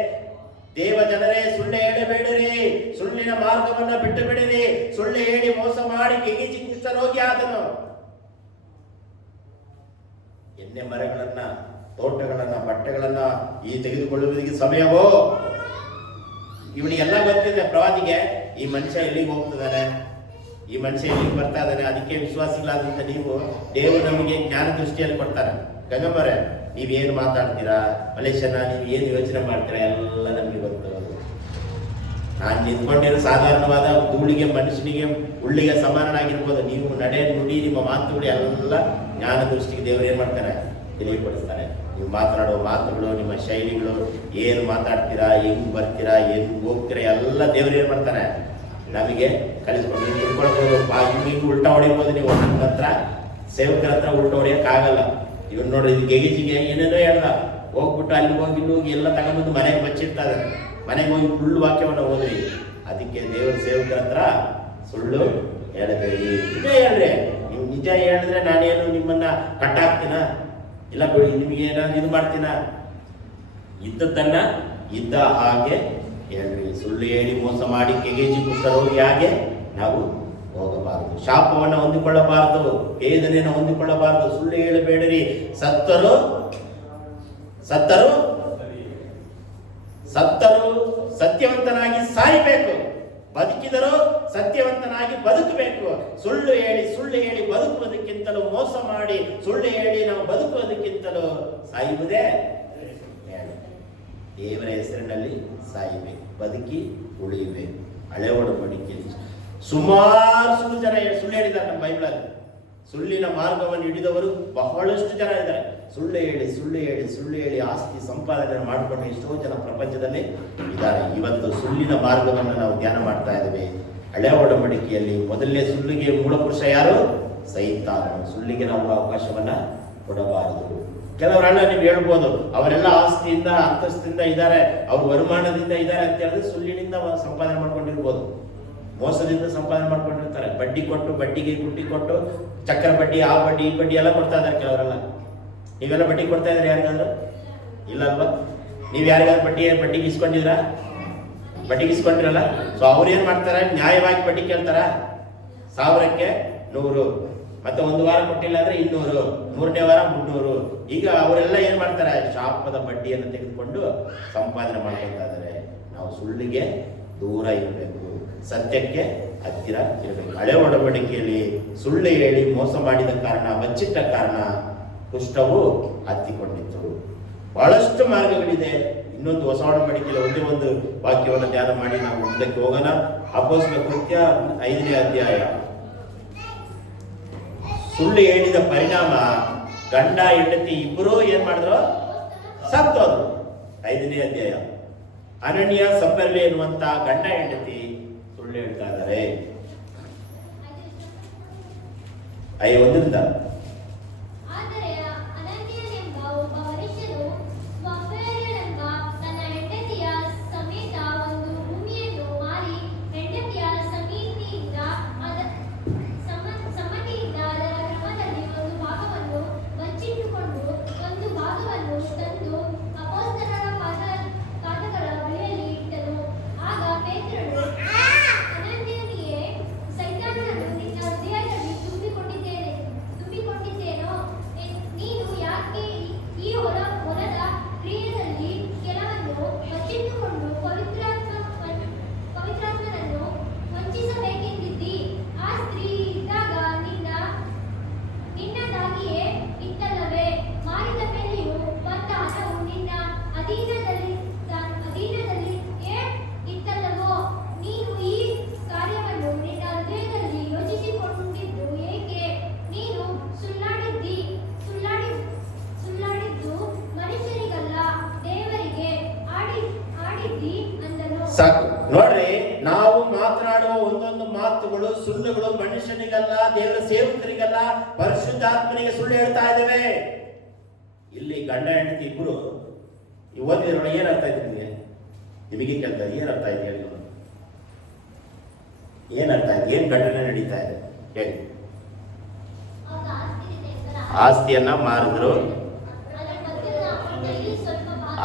ದೇವ ಜನರೇ, ಸುಳ್ಳು ಹೇಳಬೇಡಿರಿ, ಸುಳ್ಳಿನ ಮಾರ್ಗವನ್ನ ಬಿಟ್ಟು ಬಿಡಿರಿ. ಸುಳ್ಳು ಹೇಳಿ ಮೋಸ ಮಾಡಿ ಕಿಗೇಜಿ ಕುಷ್ಠರೋಗಿ ಆದನು. ಎಣ್ಣೆ ಮರಗಳನ್ನ, ತೋಟಗಳನ್ನ, ಬಟ್ಟೆಗಳನ್ನ ಈ ತೆಗೆದುಕೊಳ್ಳುವುದಕ್ಕೆ ಸಮಯವೋ? ಇವನಿಗೆಲ್ಲ ಗೊತ್ತಿದೆ ಪ್ರವಾದಿಗೆ, ಈ ಮನುಷ್ಯ ಎಲ್ಲಿಗೆ ಹೋಗ್ತಿದ್ದಾನೆ, ಈ ಮನುಷ್ಯ ಎಲ್ಲಿಗೆ ಬರ್ತಾ ಇದ್ದಾನೆ. ಅದಕ್ಕೆ ವಿಶ್ವಾಸಿಗಳಾದಂತ ನೀವು, ದೇವರು ನಮಗೆ ಜ್ಞಾನ ದೃಷ್ಟಿಯಲ್ಲಿ ಕೊಡ್ತಾರೆ. ಗಂಗಮ್ಮರೇ, ನೀವೇನು ಮಾತಾಡ್ತೀರಾ, ಮಲೇಷನ ನೀವು ಏನು ಯೋಚನೆ ಮಾಡ್ತೀರಾ, ಎಲ್ಲ ನಮಗೆ ಗೊತ್ತು. ನಾನು ನಿಂತ್ಕೊಂಡಿರೋ ಸಾಧಾರಣವಾದ ಧೂಳಿಗೆ, ಮನುಷ್ಯನಿಗೆ, ಉಳ್ಳಿಗೆ ಸಮಾನನಾಗಿರ್ಬೋದು. ನೀವು ನಡೆ, ನುಡಿ, ನಿಮ್ಮ ಮಾತುಗಳು ಎಲ್ಲ ಜ್ಞಾನ ದೃಷ್ಟಿಗೆ ದೇವರು ಏನ್ ಮಾಡ್ತಾರೆ, ತಿಳಿಯಪಡಿಸ್ತಾರೆ. ನೀವು ಮಾತನಾಡುವ ಮಾತುಗಳು, ನಿಮ್ಮ ಶೈಲಿಗಳು, ಏನು ಮಾತಾಡ್ತೀರಾ, ಹೆಂಗ್ ಬರ್ತೀರಾ, ಹೆಂಗ್ ಹೋಗ್ತೀರಾ, ಎಲ್ಲ ದೇವರು ಏನ್ ಮಾಡ್ತಾನೆ, ನಮಗೆ ಕಲಿಸ್ಕೊಂಡು. ನೀವು ತಿಳ್ಕೊಳ್ಬೋದು, ಹಿಂಗೆ ಉಲ್ಟಾ ಹೊಡಿಬೋದು. ನೀವು ನನ್ನ ಹತ್ರ, ಸೇವಕರ ಹತ್ರ ಉಲ್ಟಾ ಹೊಡಿಯೋಕ್ಕಾಗಲ್ಲ. ಇವನ್ ನೋಡಿ, ಗೆಗಿಜಿಗೆ ಏನೇನೋ ಹೇಳ್ದ, ಹೋಗ್ಬಿಟ್ಟು ಅಲ್ಲಿ ಹೋಗಿ ಇಲ್ಲಿ ಹೋಗಿ ಎಲ್ಲ ತಗೊಂಡ್ಬಂದು ಮನೆಗೆ ಬಚ್ಚಿಡ್ತಾ ಇದ್ದಾರೆ. ಮನೆಗೆ ಹೋಗಿ ಸುಳ್ಳು ವಾಕ್ಯವನ್ನು ಓದ್ರಿ. ಅದಕ್ಕೆ ದೇವರ ಸೇವಕರ ಹತ್ರ ಸುಳ್ಳು ಹೇಳಬೇಡಿ, ನಿಜ ಹೇಳ್ರಿ. ನೀವು ನಿಜ ಹೇಳಿದ್ರೆ ನಾನೇನು ನಿಮ್ಮನ್ನ ಕಟ್ಟಾಕ್ತೀನ, ಇಲ್ಲ ನಿಮ್ಗೆ ಏನಾದ್ರು ಇದು ಮಾಡ್ತೀನ? ಇದ್ದದ್ದನ್ನ ಇದ್ದ ಹಾಗೆ ಹೇಳ್ರಿ. ಸುಳ್ಳು ಹೇಳಿ ಮೋಸ ಮಾಡಿ ಕೆಗೇಜಿ ಕುಷ್ಠರೋಗಿ ಹಾಗೆ ನಾವು ಹೋಗಬಾರದು. ಶಾಪವನ್ನು ಹೊಂದಿಕೊಳ್ಳಬಾರದು, ವೇದನೆಯನ್ನು ಹೊಂದಿಕೊಳ್ಳಬಾರದು. ಸುಳ್ಳು ಹೇಳಬೇಡಿರಿ. ಸತ್ತರು ಸತ್ಯವಂತನಾಗಿ ಸಾಯಬೇಕು, ಬದುಕಿದರು ಸತ್ಯವಂತನಾಗಿ ಬದುಕಬೇಕು. ಸುಳ್ಳು ಹೇಳಿ ಬದುಕುವುದಕ್ಕಿಂತಲೂ, ಮೋಸ ಮಾಡಿ ಸುಳ್ಳು ಹೇಳಿ ನಾವು ಬದುಕುವುದಕ್ಕಿಂತಲೂ ಸಾಯುವುದೇ ದೇವರ ಹೆಸರಿನಲ್ಲಿ ಸಾಯಬೇಕು, ಬದುಕಿ ಉಳಿಯಬೇಕು. ಹಳೆ ಒಡಂಬಡಿಕೆಯಲ್ಲಿ ಸುಮಾರು ಸುಳ್ಳು ಹೇಳಿದ್ದಾರೆ ನಮ್ಮ ಬೈಬಲಲ್ಲಿ. ಸುಳ್ಳಿನ ಮಾರ್ಗವನ್ನು ಹಿಡಿದವರು ಬಹಳಷ್ಟು ಜನ ಇದ್ದಾರೆ. ಸುಳ್ಳು ಹೇಳಿ ಆಸ್ತಿ ಸಂಪಾದನೆ ಮಾಡಿಕೊಂಡು ಎಷ್ಟೋ ಜನ ಪ್ರಪಂಚದಲ್ಲಿ ಇದ್ದಾರೆ. ಇವತ್ತು ಸುಳ್ಳಿನ ಮಾರ್ಗವನ್ನು ನಾವು ಧ್ಯಾನ ಮಾಡ್ತಾ ಇದ್ದೇವೆ. ಹಳೆ ಒಡಂಬಡಿಕೆಯಲ್ಲಿ ಮೊದಲನೇ ಸುಳ್ಳಿಗೆ ಮೂಲಪುರುಷ ಯಾರು? ಸೈತಾನನು. ಸುಳ್ಳಿಗೆ ನಾವು ಅವಕಾಶವನ್ನ ಕೊಡಬಾರದು. ಕೆಲವರೆಲ್ಲ ನೀವು ಹೇಳ್ಬೋದು, ಅವರೆಲ್ಲ ಆಸ್ತಿಯಿಂದ, ಅಂತಸ್ತಿಂದ ಇದ್ದಾರೆ, ಅವ್ರ ವರುಮಾನದಿಂದ ಇದ್ದಾರೆ ಅಂತ ಹೇಳಿದ್ರೆ ಸುಳ್ಳಿನಿಂದ ಸಂಪಾದನೆ ಮಾಡ್ಕೊಂಡಿರ್ಬೋದು, ಮೋಸದಿಂದ ಸಂಪಾದನೆ ಮಾಡ್ಕೊಂಡಿರ್ತಾರೆ. ಬಡ್ಡಿ ಕೊಟ್ಟು, ಬಡ್ಡಿಗೆ ಗುಟ್ಟಿ ಕೊಟ್ಟು, ಚಕ್ರ ಬಡ್ಡಿ, ಆ ಬಡ್ಡಿ, ಈ ಬಡ್ಡಿ ಎಲ್ಲ ಕೊಡ್ತಾ ಇದ್ದಾರೆ ಕೆಲವರೆಲ್ಲ. ನೀವೆಲ್ಲ ಬಡ್ಡಿ ಕೊಡ್ತಾ ಇದ್ರಿ ಯಾರಿಗಾದ್ರು? ಇಲ್ಲ ಅಲ್ವಾ? ನೀವು ಯಾರಿಗಾದ್ರು ಬಡ್ಡಿಗೆ ಇಸ್ಕೊಂಡಿದ್ರಾ? ಬಡ್ಡಿಗೆ ಇಸ್ಕೊಂಡಿರಲ್ಲ. ಸೊ ಅವ್ರು ಏನ್ ಮಾಡ್ತಾರೆ, ನ್ಯಾಯವಾಗಿ ಬಡ್ಡಿ ಕೇಳ್ತಾರ. 1000ಕ್ಕೆ 100, ಮತ್ತೆ 1 ವಾರ ಕೊಟ್ಟಿಲ್ಲ ಅಂದ್ರೆ 200, 3ನೇ ವಾರ 300. ಈಗ ಅವರೆಲ್ಲ ಏನ್ ಮಾಡ್ತಾರೆ, ಶಾಪದ ಬಡ್ಡಿಯನ್ನು ತೆಗೆದುಕೊಂಡು ಸಂಪಾದನೆ ಮಾಡ್ಕೊಳ್ತಾ ಇದ್ದಾರೆ. ನಾವು ಸುಳ್ಳಿಗೆ ದೂರ ಇರಬೇಕು, ಸತ್ಯಕ್ಕೆ ಹತ್ತಿರ ಇರಬೇಕು. ಹಳೆ ಒಡಂಬಡಿಕೆಯಲ್ಲಿ ಸುಳ್ಳು ಹೇಳಿ ಮೋಸ ಮಾಡಿದ ಕಾರಣ, ಬಚ್ಚಿಟ್ಟ ಕಾರಣ ಕುಷ್ಠವು ಹತ್ತಿಕೊಂಡಿತ್ತು. ಬಹಳಷ್ಟು ಮಾರ್ಗಗಳಿದೆ. ಇನ್ನೊಂದು ಹೊಸ ಒಡಂಬಡಿಕೆಯಲ್ಲಿ ಒಂದೇ ಒಂದು ವಾಕ್ಯವನ್ನು ಧ್ಯಾನ ಮಾಡಿ ನಾವು ಮುಂದಕ್ಕೆ ಹೋಗೋಣ. ಅಪೊಸ್ತಲರ ಕೃತ್ಯ 5ನೇ ಅಧ್ಯಾಯ. ಸುಳ್ಳು ಹೇಳಿದ ಪರಿಣಾಮ ಗಂಡ ಹೆಂಡತಿ ಇಬ್ಬರೂ ಏನ್ ಮಾಡಿದ್ರು? ಸತ್ತೋದ್ರು. 5ನೇ ಅಧ್ಯಾಯ. ಅನನ್ಯ ಸಫರ್ಲೆ ಎನ್ನುವಂತ ಗಂಡ ಹೆಂಡತಿ ಸುಳ್ಳು ಹೇಳ್ತಾ ಇದ್ದಾರೆ. 1ರಿಂದ ನೋಡ್ರಿ, ನಾವು ಮಾತನಾಡುವ ಒಂದೊಂದು ಮಾತುಗಳು, ಸುಳ್ಳುಗಳು ಮನುಷ್ಯನಿಗಲ್ಲ, ದೇವರ ಸೇವಕರಿಗಲ್ಲ, ಪರಿಶುದ್ಧಾತ್ಮನಿಗೆ ಸುಳ್ಳು ಹೇಳ್ತಾ ಇದ್ದೇವೆ. ಇಲ್ಲಿ ಗಂಡ ಹೆಂಡತಿ ಇಬ್ರು ಓದಿದ್ರೊಳಗೆ ಏನ್ ಅರ್ಥ ಆಯ್ತು ನಿಮಗೆ? ನಿಮಗೆ ಕೇಳ್ತಾ ಏನ್ ಅರ್ಥ ಆಯ್ತು ಹೇಳಿ? ಏನ್ ಅರ್ಥ ಆಯ್ತು? ಏನ್ ಘಟನೆ ನಡೀತಾ ಇದೆ ಹೇಳಿ? ಆಸ್ತಿಯನ್ನ ಮಾರಿದ್ರು.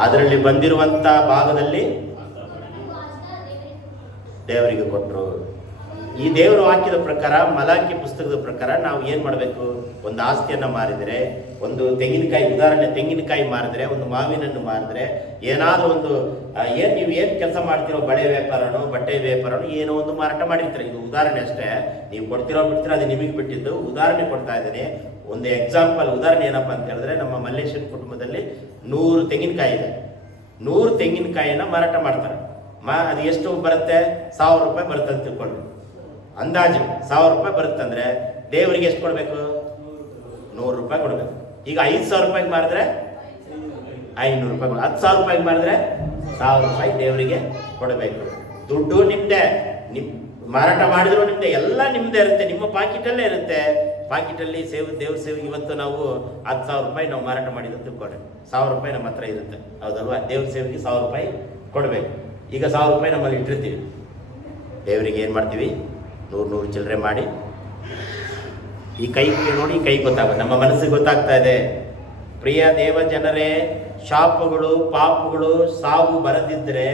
ಅದರಲ್ಲಿ ಬಂದಿರುವಂತ ಭಾಗದಲ್ಲಿ ದೇವರಿಗೆ ಕೊಟ್ಟರು. ಈ ದೇವರು ವಾಕ್ಯದ ಪ್ರಕಾರ, ಮಲಾಕಿ ಪುಸ್ತಕದ ಪ್ರಕಾರ ನಾವು ಏನ್ ಮಾಡಬೇಕು? ಒಂದು ಆಸ್ತಿಯನ್ನ ಮಾರಿದರೆ, ಒಂದು ತೆಂಗಿನಕಾಯಿ, ಉದಾಹರಣೆ ತೆಂಗಿನಕಾಯಿ ಮಾರಿದ್ರೆ, ಒಂದು ಮಾವಿನನ್ನು ಮಾರಿದ್ರೆ, ಏನಾದ್ರೂ ಒಂದು ನೀವು ಏನ್ ಕೆಲಸ ಮಾಡ್ತಿರೋ, ಬಳೆ ವ್ಯಾಪಾರನೋ ಬಟ್ಟೆ ವ್ಯಾಪಾರನೋ ಏನೋ ಒಂದು ಮಾರಾಟ ಮಾಡಿರ್ತೀರ. ಇದು ಉದಾಹರಣೆ ಅಷ್ಟೇ, ನೀವು ಕೊಡ್ತಿರೋ ಬಿಡ್ತೀರ, ಅದು ನಿಮಗೆ ಬಿಟ್ಟಿದ್ದು. ಉದಾಹರಣೆ ಕೊಡ್ತಾ ಇದ್ದೇನೆ. ಒಂದು ಎಕ್ಸಾಂಪಲ್, ಉದಾಹರಣೆ ಏನಪ್ಪಾ ಅಂತ ಹೇಳಿದ್ರೆ, ನಮ್ಮ ಮಲ್ಲೇಶನ್ ಕುಟುಂಬದಲ್ಲಿ 100 ತೆಂಗಿನಕಾಯಿ ಇದೆ. 100 ತೆಂಗಿನಕಾಯಿನ ಮಾರಾಟ ಮಾಡ್ತಾರೆ. ಅದು ಎಷ್ಟು ಬರುತ್ತೆ? 1000 ರೂಪಾಯಿ ಬರುತ್ತೆ ಅಂತ ತಿಳ್ಕೊಂಡು, ಅಂದಾಜು 1000 ರೂಪಾಯಿ ಬರುತ್ತಂದ್ರೆ ದೇವರಿಗೆ ಎಷ್ಟು ಕೊಡಬೇಕು? 100 ರೂಪಾಯಿ ಕೊಡಬೇಕು. ಈಗ 5000 ರೂಪಾಯಿಗೆ ಮಾರಿದ್ರೆ 500 ರೂಪಾಯಿ, 10,000 ರೂಪಾಯಿಗೆ ಮಾರಿದ್ರೆ 1000 ರೂಪಾಯಿ ದೇವರಿಗೆ ಕೊಡಬೇಕು. ದುಡ್ಡು ನಿಮ್ದೆ, ಮಾರಾಟ ಮಾಡಿದ್ರು ನಿಮ್ದೆ, ಎಲ್ಲ ನಿಮ್ದೇ ಇರುತ್ತೆ, ನಿಮ್ಮ ಪಾಕಿಟಲ್ಲೇ ಇರುತ್ತೆ. ಪಾಕಿಟಲ್ಲಿ ದೇವ್ರ ಸೇವೆಗೆ ಇವತ್ತು ನಾವು 10,000 ರೂಪಾಯಿ ನಾವು ಮಾರಾಟ ಮಾಡಿದ್ದು ತಿಳ್ಕೊಂಡ್ರೆ 1000 ರೂಪಾಯಿ ನಮ್ಮ ಹತ್ರ ಇರುತ್ತೆ, ಹೌದಲ್ವಾ? ದೇವ್ರ ಸೇವೆಗೆ 1000 ರೂಪಾಯಿ ಕೊಡಬೇಕು. ಈಗ 1000 ರೂಪಾಯಿ ನಮ್ಮಲ್ಲಿ ಇಟ್ಟಿರ್ತೀವಿ. ದೇವರಿಗೆ ಏನು ಮಾಡ್ತೀವಿ? 100 ಚಿಲ್ಲರೆ ಮಾಡಿ, ಈ ಕೈ ನೋಡಿ, ಈ ಕೈ ಗೊತ್ತಾಗುತ್ತೆ, ನಮ್ಮ ಮನಸ್ಸಿಗೆ ಗೊತ್ತಾಗ್ತಾ ಇದೆ. ಪ್ರಿಯ ದೇವ ಜನರೇ, ಶಾಪಗಳು, ಪಾಪಗಳು, ಸಾವು ಬರದಿದ್ದರೆ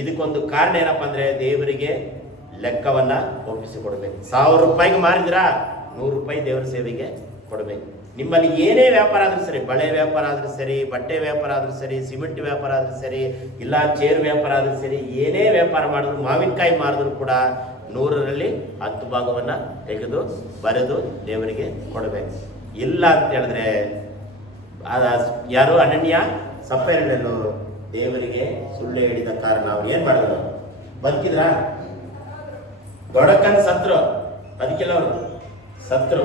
ಇದಕ್ಕೊಂದು ಕಾರಣ ಏನಪ್ಪ ಅಂದ್ರೆ, ದೇವರಿಗೆ ಲೆಕ್ಕವನ್ನ ಒಪ್ಪಿಸಿಕೊಡ್ಬೇಕು. 1000 ರೂಪಾಯಿಗೆ ಮಾರಿದ್ರಾ, 100 ರೂಪಾಯಿ ದೇವರ ಸೇವೆಗೆ ಕೊಡಬೇಕು. ನಿಮ್ಮಲ್ಲಿ ಏನೇ ವ್ಯಾಪಾರ ಆದ್ರೂ ಸರಿ, ಬಳೆ ವ್ಯಾಪಾರ ಆದ್ರೂ ಸರಿ, ಬಟ್ಟೆ ವ್ಯಾಪಾರ ಆದ್ರೂ ಸರಿ, ಸಿಮೆಂಟ್ ವ್ಯಾಪಾರ ಆದ್ರೂ ಸರಿ, ಇಲ್ಲ ಚೇರ್ ವ್ಯಾಪಾರ ಆದ್ರೂ ಸರಿ, ಏನೇ ವ್ಯಾಪಾರ ಮಾಡಿದ್ರು, ಮಾವಿನಕಾಯಿ ಮಾರಿದ್ರು ಕೂಡ 100ರಲ್ಲಿ 10 ಭಾಗವನ್ನ ತೆಗೆದು ಬರೆದು ದೇವರಿಗೆ ಕೊಡಬೇಕು. ಇಲ್ಲ ಅಂತ ಹೇಳಿದ್ರೆ ಯಾರು ಅನನ್ಯ ಸಫೈರನನ್ನು ದೇವರಿಗೆ ಸುಳ್ಳು ಹೇಳಿದ ಕಾರಣ ಅವ್ರು ಏನ್ ಮಾಡಿದ್ರು? ಬದುಕಿದ್ರ? ದೊಡಕನ್ ಸತ್ರು, ಬದುಕಿಲ್ಲ ಅವರು, ಸತ್ರು.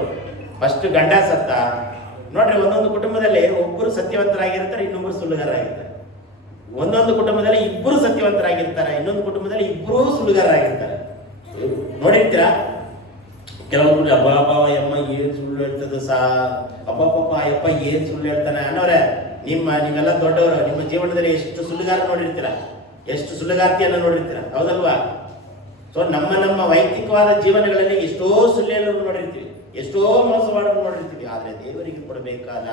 ಫಸ್ಟ್ ಗಂಡ ಸತ್ತ. ನೋಡ್ರಿ, ಒಂದೊಂದು ಕುಟುಂಬದಲ್ಲಿ ಒಬ್ಬರು ಸತ್ಯವಂತರಾಗಿರ್ತಾರೆ, ಇನ್ನೊಬ್ಬರು ಸುಳ್ಳುಗಾರರಾಗಿರ್ತಾರೆ. ಒಂದೊಂದು ಕುಟುಂಬದಲ್ಲಿ ಇಬ್ಬರು ಸತ್ಯವಂತರಾಗಿರ್ತಾರೆ, ಇನ್ನೊಂದು ಕುಟುಂಬದಲ್ಲಿ ಇಬ್ಬರೂ ಸುಳ್ಳುಗಾರರಾಗಿರ್ತಾರೆ. ನೋಡಿರ್ತೀರಾ? ಕೆಲವೊಬ್ರು ಅಬ್ಬ ಯಮ್ಮ ಏನ್ ಸುಳ್ಳು ಹೇಳ್ತದ ಅಬ್ಬಪ್ಪ ಅಯ್ಯಪ್ಪ ಏನ್ ಸುಳ್ಳು ಹೇಳ್ತಾನೆ ಅನ್ನೋರೆ. ನೀವೆಲ್ಲ ದೊಡ್ಡವರು, ನಿಮ್ಮ ಜೀವನದಲ್ಲಿ ಎಷ್ಟು ಸುಳ್ಳುಗಾರ ನೋಡಿರ್ತೀರ, ಎಷ್ಟು ಸುಳ್ಳುಗಾರ್ತಿಯನ್ನ ನೋಡಿರ್ತೀರ, ಹೌದಲ್ವಾ? ಸೊ ನಮ್ಮ ವೈಯಕ್ತಿಕವಾದ ಜೀವನಗಳಲ್ಲಿ ಎಷ್ಟೋ ಸುಳ್ಳು ನೋಡಿರ್ತೀವಿ, ಎಷ್ಟೋ ಮೋಸ ಮಾಡೋದು ನೋಡಿರ್ತೀವಿ. ಆದ್ರೆ ದೇವರಿಗೆ ಕೊಡಬೇಕಾದ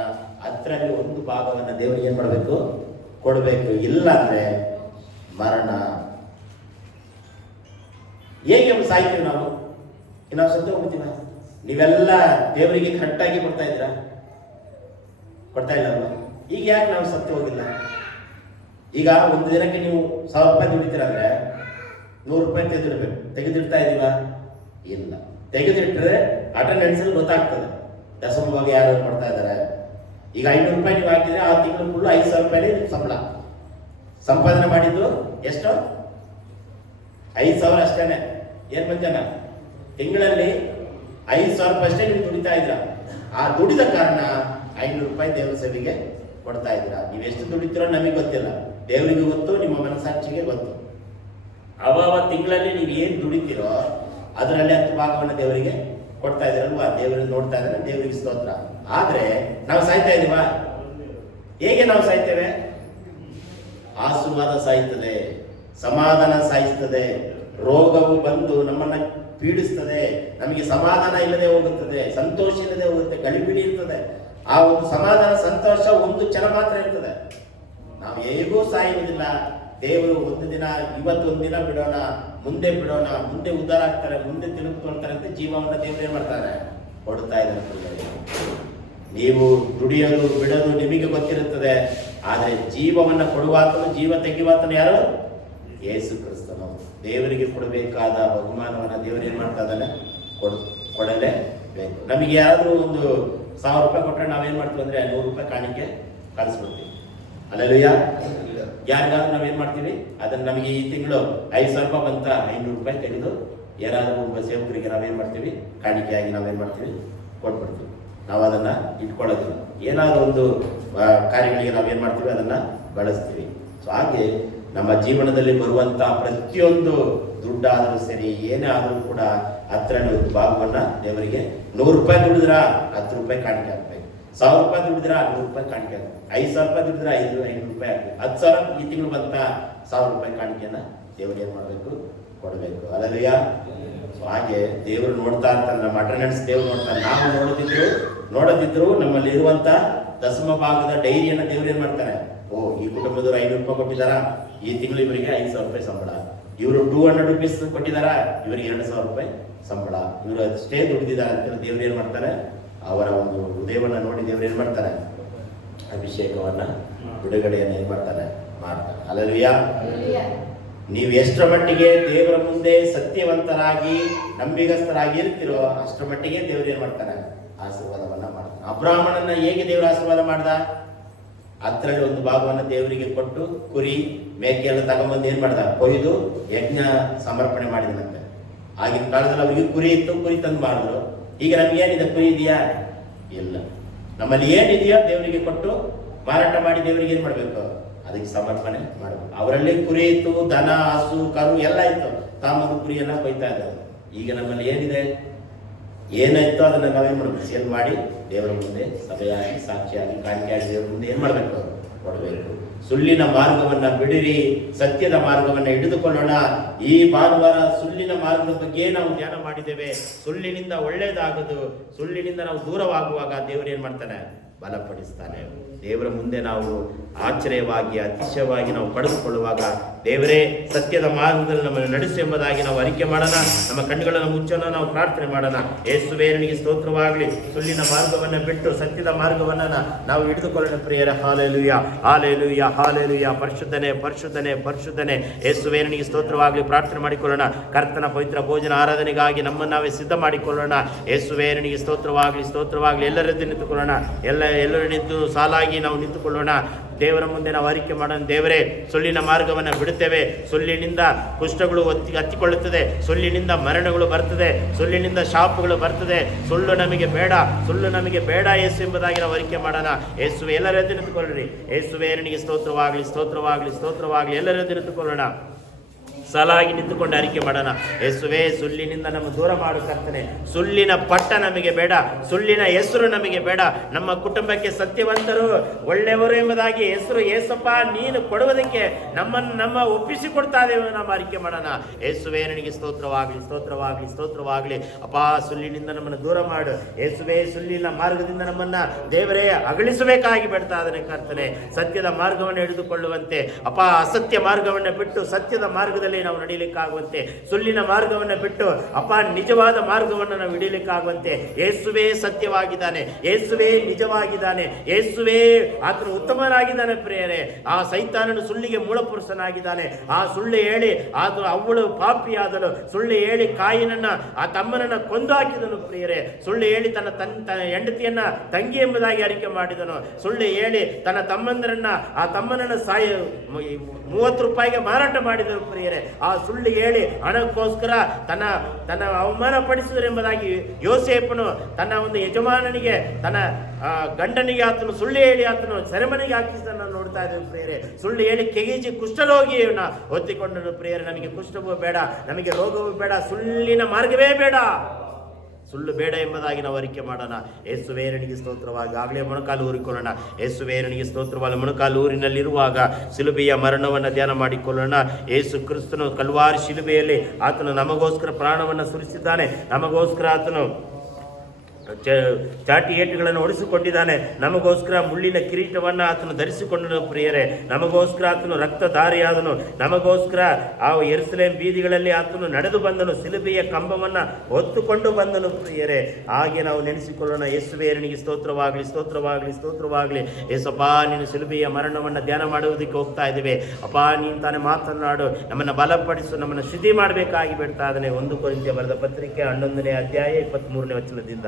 ಅದರಲ್ಲಿ ಒಂದು ಭಾಗವನ್ನ ದೇವರಿಗೆ ಏನ್ ಮಾಡಬೇಕು? ಕೊಡಬೇಕು. ಇಲ್ಲ ಅಂದ್ರೆ ಮರಣ. ಹೇಗೆ ಸಾಯ್ತೀವಿ ನಾವು? ನಾವು ಸತ್ತು ಹೋಗ್ತೀವ? ನೀವೆಲ್ಲ ದೇವರಿಗೆ ಕರೆಕ್ಟಾಗಿ ಕೊಡ್ತಾ ಇದ್ದೀರಾ? ಕೊಡ್ತಾ ಇಲ್ಲ ಅಲ್ವಾ? ಈಗ ಯಾಕೆ ನಾವು ಸತ್ತು ಹೋಗಿಲ್ಲ? ಈಗ ಒಂದು ದಿನಕ್ಕೆ ನೀವು 1000 ರೂಪಾಯಿ ದುಡಿತೀರ ಅಂದ್ರೆ 100 ರೂಪಾಯಿ ತೆಗೆದಿಡ್ಬೇಕು. ತೆಗೆದಿಡ್ತಾ ಇದೀವ? ಇಲ್ಲ. ತೆಗೆದಿಟ್ಟರೆ ಅಟೆಂಡೆನ್ಸ್ ಗೊತ್ತಾಗ್ತದೆ ದಶಮ ಭಾಗ ಯಾರು ಮಾಡ್ತಾ ಇದ್ದಾರೆ. ಈಗ 500 ರೂಪಾಯಿ ನೀವು ಹಾಕಿದ್ರೆ ಆ ತಿಂಗಳು ಫುಲ್ 5,000 ರೂಪಾಯಿ ಸಂಬಳ. ಸಂಪಾದನೆ ಮಾಡಿದ್ದು ಎಷ್ಟು? 5,000 ಅಷ್ಟೇನೆ. ಏನ್ ಮಧ್ಯಾಹ್ನ ತಿಂಗಳಲ್ಲಿ 5,000 ರೂಪಾಯಿ ಅಷ್ಟೇ ನೀವು ದುಡಿತಾ ಇದ್ರ. ಆ ದುಡಿದ ಕಾರಣ 500 ರೂಪಾಯಿ ದೇವರ ಸೇವೆಗೆ ಕೊಡ್ತಾ ಇದ್ರ. ನೀವು ಎಷ್ಟು ದುಡಿತೀರೋ ನಮಗೆ ಗೊತ್ತಿಲ್ಲ, ದೇವರಿಗೆ ಗೊತ್ತು, ನಿಮ್ಮ ಮನಸ್ಸಾಕ್ಷಿಗೆ ಗೊತ್ತು. ಅವಾಗ ತಿಂಗಳಲ್ಲಿ ನೀವು ಏನ್ ದುಡಿತೀರೋ ಅದರಲ್ಲಿ 10 ಭಾಗವನ್ನು ದೇವರಿಗೆ ಕೊಡ್ತಾ ಇದ್ದೀರಲ್ವಾ? ದೇವರಿಗೆ ನೋಡ್ತಾ ಇದ್ದಾರೆ, ದೇವರಿಗೆ ಸ್ತೋತ್ರ. ಆದ್ರೆ ನಾವು ಸಾಯ್ತಾ ಇದೀವ? ಹೇಗೆ ನಾವು ಸಾಯ್ತೇವೆ? ಆಶೀರ್ವಾದ ಸಾಯ್ತದೆ, ಸಮಾಧಾನ ಸಾಯಿಸ್ತದೆ, ರೋಗವು ಬಂದು ನಮ್ಮನ್ನ ಪೀಡಿಸ್ತದೆ, ನಮಗೆ ಸಮಾಧಾನ ಇಲ್ಲದೆ ಹೋಗುತ್ತದೆ, ಸಂತೋಷ ಇಲ್ಲದೆ ಹೋಗುತ್ತೆ, ಗಡಿಬಿಡಿ ಇರ್ತದೆ. ಆ ಒಂದು ಸಮಾಧಾನ ಸಂತೋಷ ಒಂದು ಕ್ಷಣ ಮಾತ್ರ ಇರ್ತದೆ. ನಾವು ಹೇಗೂ ಸಾಯುವುದಿಲ್ಲ. ದೇವರು ಒಂದು ದಿನ, ಇವತ್ತೊಂದು ದಿನ ಬಿಡೋಣ, ಮುಂದೆ ಬಿಡೋಣ, ಮುಂದೆ ಉದ್ಧಾರ ಆಗ್ತಾರೆ, ಮುಂದೆ ತಿರುಗಿಕೊಳ್ತಾರೆ ಅಂತ ಜೀವವನ್ನು ದೇವರು ಏನ್ ಮಾಡ್ತಾರೆ? ಕೊಡ್ತಾ ಇದ್ದಾರೆ. ನೀವು ದುಡಿಯೋದು ಬಿಡೋದು ನಿಮಗೆ ಗೊತ್ತಿರುತ್ತದೆ, ಆದ್ರೆ ಜೀವವನ್ನು ಕೊಡುವಾತನು, ಜೀವ ತೆಗೆಯುವಾತನು ಯಾರು? ಯೇಸು ಕ್ರಿಸ್ತನು. ದೇವರಿಗೆ ಕೊಡಬೇಕಾದ ಬಹುಮಾನವನ್ನು ದೇವರು ಏನ್ ಮಾಡ್ತಾ ಇದ್ದಾನೆ? ಕೊಡಲೇಬೇಕು. ನಮಗೆ ಯಾರಾದ್ರೂ ಒಂದು 1000 ರೂಪಾಯಿ ಕೊಟ್ಟರೆ ನಾವೇನ್ ಮಾಡ್ತೀವಿ ಅಂದ್ರೆ 100 ರೂಪಾಯಿ ಕಾಣಿಕೆ ಕಳಿಸ್ಬಿಡ್ತೀವಿ. ಅಲ್ಲೆಲ್ಲೂಯ್ಯ. ಯಾರಿಗಾದ್ರೂ ನಾವೇನ್ ಮಾಡ್ತೀವಿ? ಅದನ್ನ ನಮಗೆ ಈ ತಿಂಗಳು 5,000 ರೂಪಾಯಿ ಬಂತ, 500 ರೂಪಾಯಿ ತೆಗೆದು ಯಾರಾದ್ರೂ ಒಬ್ಬ ಸೇವಕರಿಗೆ ನಾವೇನ್ ಮಾಡ್ತೀವಿ? ಕಾಣಿಕೆಯಾಗಿ ನಾವೇನ್ ಮಾಡ್ತೀವಿ? ಕೊಟ್ಬಿಡ್ತೀವಿ. ನಾವು ಅದನ್ನ ಇಟ್ಕೊಳ್ಳೋದಿಲ್ಲ. ಏನಾದ್ರೂ ಒಂದು ಕಾರ್ಯಗಳಿಗೆ ನಾವೇನ್ ಮಾಡ್ತೀವಿ? ಅದನ್ನ ಬಳಸ್ತೀವಿ. ಸೊ ಹಾಗೆ ನಮ್ಮ ಜೀವನದಲ್ಲಿ ಬರುವಂತ ಪ್ರತಿಯೊಂದು ದುಡ್ಡಾದ್ರೂ ಸರಿ, ಏನೇ ಆದ್ರೂ ಕೂಡ ಅದರಲ್ಲಿ ಒಂದು ಭಾಗವನ್ನ ದೇವರಿಗೆ 100 ರೂಪಾಯಿ ದುಡಿದ್ರ 10 ರೂಪಾಯಿ ಕಾಣಿಕೆ ಹಾಕ್ಬೇಕು. 1000 ರೂಪಾಯಿ ದುಡಿದ್ರ 100 ರೂಪಾಯಿ ಕಾಣಿಕೆ ಹಾಕ್ಬೇಕು. 5,000 ರೂಪಾಯಿ ದುಡಿದ್ರ 500 ರೂಪಾಯಿ ಹಾಕ್ಬೇಕು. 10,000 ಈ ತಿಂಗಳು ಬಂತ 1000 ರೂಪಾಯಿ ಕಾಣಿಕೆಯನ್ನ ದೇವರಿಗೆ ಏನ್ ಮಾಡ್ಬೇಕು? ಕೊಡಬೇಕು. ಅಲ್ಲಯ್ಯ. ಹಾಗೆ ದೇವರು ನೋಡ್ತಾ ಇರ್ತಾನೆ, ನಮ್ಮ ಅಟೆಂಡೆನ್ಸ್ ದೇವ್ರು ನೋಡ್ತಾನೆ. ನಾವು ನೋಡದಿದ್ರು ನಮ್ಮಲ್ಲಿ ಇರುವಂತ ದಶಮ ಭಾಗದ ಡೈರಿಯನ್ನು ದೇವ್ರು ಏನ್ ಮಾಡ್ತಾನೆ, ಓ ಈ ಕುಟುಂಬದವರು 500 ರೂಪಾಯಿ ಕೊಟ್ಟಿದಾರ, ಈ ತಿಂಗಳು ಇವರಿಗೆ 5,000 ರೂಪಾಯಿ ಸಂಬಳ, ಇವರು 200 ರುಪೀಸ್ ಕೊಟ್ಟಿದಾರ, ಇವರಿಗೆ 2,000 ರೂಪಾಯಿ ಸಂಬಳ, ಇವರು ಅಷ್ಟೇ ದುಡಿದಿದ್ದಾರೆ ಅಂತ ದೇವ್ರು ಏನ್ ಮಾಡ್ತಾನೆ, ಅವರ ಒಂದು ಹೃದಯವನ್ನ ನೋಡಿ ದೇವ್ರು ಏನ್ ಮಾಡ್ತಾನೆ, ಅಭಿಷೇಕವನ್ನ ಬಿಡುಗಡೆಯನ್ನು ಏನ್ ಮಾಡ್ತಾನೆ, ಮಾಡ್ತಾನೆ. ಹಲ್ಲೆಲೂಯಾ. ನೀವು ಎಷ್ಟರ ಮಟ್ಟಿಗೆ ದೇವರ ಮುಂದೆ ಸತ್ಯವಂತರಾಗಿ ನಂಬಿಗಸ್ತರಾಗಿ ಇರ್ತೀರೋ ಅಷ್ಟರ ಮಟ್ಟಿಗೆ ದೇವರು ಏನ್ ಮಾಡ್ತಾನೆ, ಆಶೀರ್ವಾದವನ್ನ ಮಾಡ್ತಾನೆ. ಅಬ್ರಾಹ್ಮಣನ ಹೇಗೆ ದೇವರ ಆಶೀರ್ವಾದ ಮಾಡ್ದ, ಅದರಲ್ಲಿ ಒಂದು ಭಾಗವನ್ನು ದೇವರಿಗೆ ಕೊಟ್ಟು ಕುರಿ ಮೇಕೆ ಎಲ್ಲ ತಗೊಂಡ್ಬಂದು ಏನ್ ಮಾಡ್ದ, ಕೊಯ್ದು ಯಜ್ಞ ಸಮರ್ಪಣೆ ಮಾಡಿದನಂತೆ. ಆಗಿನ ಕಾಲದಲ್ಲಿ ಅವರಿಗೆ ಕುರಿ ಇತ್ತು, ಕುರಿ ತಂದು ಮಾಡಿದ್ರು. ಈಗ ನಮ್ಗೆ ಏನಿದೆ, ಕುರಿ ಇದೆಯಾ? ಇಲ್ಲ. ನಮ್ಮಲ್ಲಿ ಏನಿದೆಯೋ ದೇವರಿಗೆ ಕೊಟ್ಟು ಮಾರಾಟ ಮಾಡಿ ದೇವರಿಗೆ ಏನ್ ಮಾಡ್ಬೇಕು, ಅದಕ್ಕೆ ಸಮರ್ಪಣೆ ಮಾಡಬೇಕು. ಅವರಲ್ಲಿ ಕುರಿ ಇತ್ತು, ದನ ಹಸು ಕರು ಎಲ್ಲ ಇತ್ತು, ತಾಮದು ಕುರಿಯನ್ನ ಕೊಯ್ತಾ ಇದ್ದಾರೆ. ಈಗ ನಮ್ಮಲ್ಲಿ ಏನಿದೆ, ಏನಾಯ್ತೋ ಅದನ್ನ ನಾವೇನ್ ಮಾಡ್ಬೇಕು, ಸೇಲ್ ಮಾಡಿ ದೇವರ ಮುಂದೆ ಸಭೆಯಾಗಿ ಸಾಕ್ಷಿಯಾಗಿ ಕಾಣಿಕೆಯಾಗಿ ದೇವರ ಮುಂದೆ ಏನ್ ಮಾಡ್ಬೇಕು, ಕೊಡಬೇಕು. ಸುಳ್ಳಿನ ಮಾರ್ಗವನ್ನ ಬಿಡಿರಿ, ಸತ್ಯದ ಮಾರ್ಗವನ್ನ ಹಿಡಿದುಕೊಳ್ಳೋಣ. ಈ ಭಾನುವಾರ ಸುಳ್ಳಿನ ಮಾರ್ಗದ ಬಗ್ಗೆ ನಾವು ಧ್ಯಾನ ಮಾಡಿದ್ದೇವೆ. ಸುಳ್ಳಿನಿಂದ ಒಳ್ಳೇದಾಗದು, ಸುಳ್ಳಿನಿಂದ ನಾವು ದೂರವಾಗುವಾಗ ದೇವರು ಏನ್ ಮಾಡ್ತಾನೆ, ಬಲಪಡಿಸ್ತಾನೆ. ದೇವರ ಮುಂದೆ ನಾವು ಆಶ್ಚರ್ಯವಾಗಿ ಅತಿಶಯವಾಗಿ ನಾವು ಪಡೆದುಕೊಳ್ಳುವಾಗ ದೇವರೇ ಸತ್ಯದ ಮಾರ್ಗದಲ್ಲಿ ನಮ್ಮನ್ನು ನಡೆಸು ಎಂಬುದಾಗಿ ನಾವು ಅರಿಕೆ ಮಾಡೋಣ. ನಮ್ಮ ಕಣ್ಣುಗಳನ್ನು ಮುಚ್ಚೋಣ, ನಾವು ಪ್ರಾರ್ಥನೆ ಮಾಡೋಣ. ಯೇಸುವೇ ನಿನಗೆ ಸ್ತೋತ್ರವಾಗಲಿ. ಸುಳ್ಳಿನ ಮಾರ್ಗವನ್ನು ಬಿಟ್ಟು ಸತ್ಯದ ಮಾರ್ಗವನ್ನು ನಾವು ಹಿಡಿದುಕೊಳ್ಳೋಣ ಪ್ರಿಯರೇ. Hallelujah, hallelujah, hallelujah. ಪರಿಶುದ್ಧನೇ, ಪರಿಶುದ್ಧನೇ, ಪರಿಶುದ್ಧನೇ. ಯೇಸುವೇ ನಿನಗೆ ಸ್ತೋತ್ರವಾಗಲಿ. ಪ್ರಾರ್ಥನೆ ಮಾಡಿಕೊಳ್ಳೋಣ. ಕರ್ತನ ಪವಿತ್ರ ಭೋಜನ ಆರಾಧನೆಗಾಗಿ ನಮ್ಮನ್ನು ನಾವೇ ಸಿದ್ಧ ಮಾಡಿಕೊಳ್ಳೋಣ. ಯೇಸುವೇ ನಿನಗೆ ಸ್ತೋತ್ರವಾಗಲಿ, ಸ್ತೋತ್ರವಾಗಲಿ. ಎಲ್ಲರದ್ದು ನಿಂತುಕೊಳ್ಳೋಣ, ಎಲ್ಲರೂ ನಿಂತು ಸಾಲಾಗಿ ನಾವು ನಿಂತುಕೊಳ್ಳೋಣ. ದೇವರ ಮುಂದೆ ನಾವು ಅರಿಕೆ ಮಾಡೋಣ. ದೇವರೇ, ಸುಳ್ಳಿನ ಮಾರ್ಗವನ್ನು ಬಿಡುತ್ತೇವೆ. ಸುಳ್ಳಿನಿಂದ ಕುಷ್ಠಗಳು ಹತ್ತಿಕೊಳ್ಳುತ್ತದೆ, ಸುಳ್ಳಿನಿಂದ ಮರಣಗಳು ಬರ್ತದೆ, ಸುಳ್ಳಿನಿಂದ ಶಾಪಗಳು ಬರ್ತದೆ. ಸುಳ್ಳು ನಮಗೆ ಬೇಡ, ಸುಳ್ಳು ನಮಗೆ ಬೇಡ ಯೇಸು ಎಂಬುದಾಗಿ ನಾವು ಅರಿಕೆ ಮಾಡೋಣ. ಯೇಸುವೆ, ಎಲ್ಲರದ್ದು ನಿಂತುಕೊಳ್ಳ್ರಿ. ಯೇಸುವೆ ನಿನಗೆ ಸ್ತೋತ್ರವಾಗಲಿ, ಸ್ತೋತ್ರವಾಗಲಿ, ಸ್ತೋತ್ರವಾಗಲಿ. ಎಲ್ಲರದ್ದು ನಿಂತುಕೊಳ್ಳೋಣ, ಸಲಾಗಿ ನಿಂತುಕೊಂಡು ಅರಿಕೆ ಮಾಡೋಣ. ಯೇಸುವೇ, ಸುಳ್ಳಿನಿಂದ ನಮ್ಮ ದೂರ ಮಾಡು ಕರ್ತನೆ. ಸುಳ್ಳಿನ ಪಟ್ಟ ನಮಗೆ ಬೇಡ, ಸುಳ್ಳಿನ ಹೆಸರು ನಮಗೆ ಬೇಡ. ನಮ್ಮ ಕುಟುಂಬಕ್ಕೆ ಸತ್ಯವಂತರು, ಒಳ್ಳೆಯವರು ಎಂಬುದಾಗಿ ಹೆಸರು ಯೇಸಪ್ಪ ನೀನು ಕೊಡುವುದಕ್ಕೆ ನಮ್ಮ ಒಪ್ಪಿಸಿಕೊಡ್ತಾ ಇದ್ದೇವೆ. ನಾವು ಅರಿಕೆ ಮಾಡೋಣ. ಯೇಸುವೇ ನಿನಗೆ ಸ್ತೋತ್ರವಾಗಲಿ, ಸ್ತೋತ್ರವಾಗಲಿ, ಸ್ತೋತ್ರವಾಗಲಿ. ಅಪ್ಪ, ಸುಳ್ಳಿನಿಂದ ನಮ್ಮನ್ನು ದೂರ ಮಾಡು. ಯೇಸುವೇ, ಸುಳ್ಳಿನ ಮಾರ್ಗದಿಂದ ನಮ್ಮನ್ನ ದೇವರೇ ಅಗಲಿಸಬೇಕಾಗಿ ಬಿಡ್ತಾ ಇದ್ದಾನೆ ಕರ್ತನೆ. ಸತ್ಯದ ಮಾರ್ಗವನ್ನು ಹಿಡಿದುಕೊಳ್ಳುವಂತೆ ಅಪ್ಪ, ಅಸತ್ಯ ಮಾರ್ಗವನ್ನು ಬಿಟ್ಟು ಸತ್ಯದ ಮಾರ್ಗದಲ್ಲಿ ನಾವು ನಡೀಲಿಕ್ಕಾಗುವಂತೆ, ಸುಳ್ಳಿನ ಮಾರ್ಗವನ್ನು ಬಿಟ್ಟು ಅಪ್ಪ ನಿಜವಾದ ಮಾರ್ಗವನ್ನು ನಾವು ಹಿಡಿಯಲಿಕ್ಕಾಗುವಂತೆ. ಯೇಸುವೇ ಸತ್ಯವಾಗಿದ್ದಾನೆ, ಯೇಸುವೇ ನಿಜವಾಗಿದ್ದಾನೆ, ಯೇಸುವೇ ಆತನು ಉತ್ತಮನಾಗಿದ್ದಾನೆ ಪ್ರಿಯರೇ. ಆ ಸೈತಾನನು ಸುಳ್ಳಿಗೆ ಮೂಲಪುರುಷನಾಗಿದ್ದಾನೆ. ಆ ಸುಳ್ಳು ಹೇಳಿ ಅವಳು ಪಾಪಿಯಾದಳು. ಸುಳ್ಳು ಹೇಳಿ ಕಾಯಿನನ್ನ, ಆ ತಮ್ಮನನ್ನ ಕೊಂದು ಹಾಕಿದನು ಪ್ರಿಯರೇ. ಸುಳ್ಳು ಹೇಳಿ ತನ್ನ ಹೆಂಡತಿಯನ್ನ ತಂಗಿ ಎಂಬುದಾಗಿ ಅರಿಕೆ ಮಾಡಿದನು. ಸುಳ್ಳು ಹೇಳಿ ತನ್ನ ತಮ್ಮಂದರನ್ನ, ಆ ತಮ್ಮನನ್ನ 30 ರೂಪಾಯಿಗೆ ಮಾರಾಟ ಮಾಡಿದನು ಪ್ರಿಯರೇ. ಆ ಸುಳ್ಳು ಹೇಳಿ ಹಣಕ್ಕೋಸ್ಕರ ತನ್ನ ಅವಮಾನ ಪಡಿಸಿದರೆಂಬುದಾಗಿ ಯೋಸೇಫನು ತನ್ನ ಒಂದು ಯಜಮಾನನಿಗೆ, ತನ್ನ ಗಂಡನಿಗೆ ಆತನು ಸುಳ್ಳು ಹೇಳಿ ಆತನು ಸೆರೆಮನೆಗೆ ಹಾಕಿದ್ದನ್ನು ನೋಡ್ತಾ ಇದ್ದೇವೆ ಪ್ರಿಯರೇ. ಸುಳ್ಳು ಹೇಳಿ ಕೆಗಿಜಿ ಕುಷ್ಠರೋಗಿಯನ್ನ ಹೊತ್ತಿಕೊಂಡನು ಪ್ರಿಯರೇ. ನಮಗೆ ಕುಷ್ಠವೂ ಬೇಡ, ನಮಗೆ ರೋಗವೂ ಬೇಡ, ಸುಳ್ಳಿನ ಮಾರ್ಗವೇ ಬೇಡ, ಸುಳ್ಳು ಬೇಡ ಎಂಬುದಾಗಿ ನಾವು ಅರಿಕೆ ಮಾಡೋಣ. ಯೇಸುವೇ ನಿನಗೆ ಸ್ತೋತ್ರವಾಗಿ. ಆಗಲೇ ಮೊಣಕಾಲು ಊರಿಕೊಳ್ಳೋಣ. ಯೇಸುವೇ ನಿನಗೆ ಸ್ತೋತ್ರವಾಗಿ. ಮೊಣಕಾಲು ಊರಿನಲ್ಲಿರುವಾಗ ಶಿಲುಬೆಯ ಮರಣವನ್ನು ಧ್ಯಾನ ಮಾಡಿಕೊಳ್ಳೋಣ. ಯೇಸು ಕ್ರಿಸ್ತನು ಕಲ್ವಾರಿ ಶಿಲುಬೆಯಲ್ಲಿ ಆತನು ನಮಗೋಸ್ಕರ ಪ್ರಾಣವನ್ನು ಸುರಿಸಿದ್ದಾನೆ. ನಮಗೋಸ್ಕರ ಆತನು ಚಾಟಿ ಏಟುಗಳನ್ನು ಹೊಡಿಸಿಕೊಂಡಿದ್ದಾನೆ. ನಮಗೋಸ್ಕರ ಮುಳ್ಳಿನ ಕಿರೀಟವನ್ನು ಆತನು ಧರಿಸಿಕೊಂಡನು ಪ್ರಿಯರೇ. ನಮಗೋಸ್ಕರ ಆತನು ರಕ್ತಧಾರಿಯಾದನು. ನಮಗೋಸ್ಕರ ಆ ಯೆರೂಸಲೇಮ್ ಬೀದಿಗಳಲ್ಲಿ ಆತನು ನಡೆದು ಬಂದನು. ಶಿಲುಬೆಯ ಕಂಬವನ್ನು ಹೊತ್ತುಕೊಂಡು ಬಂದನು ಪ್ರಿಯರೇ. ಹಾಗೆ ನಾವು ನೆನೆಸಿಕೊಳ್ಳೋಣ. ಯೇಸುವೇ ನಿನಗೆ ಸ್ತೋತ್ರವಾಗಲಿ, ಸ್ತೋತ್ರವಾಗಲಿ, ಸ್ತೋತ್ರವಾಗಲಿ. ಯೇಸಪ್ಪ, ನೀನು ಶಿಲುಬೆಯ ಮರಣವನ್ನು ಧ್ಯಾನ ಮಾಡುವುದಕ್ಕೆ ಹೋಗ್ತಾ ಇದ್ದೇವೆ. ಅಪ್ಪ, ನೀನು ತಾನೇ ಮಾತನಾಡು, ನಮ್ಮನ್ನು ಬಲಪಡಿಸು, ನಮ್ಮನ್ನು ಶುದ್ಧಿ ಮಾಡಬೇಕಾಗಿ ಬಿಡ್ತಾ ಇದ್ದಾನೆ. 1 ಕೊರಿಂಥಿಯ ಬರೆದ ಪತ್ರಿಕೆ 11ನೇ ಅಧ್ಯಾಯ 23ನೇ ವಚನದಿಂದ.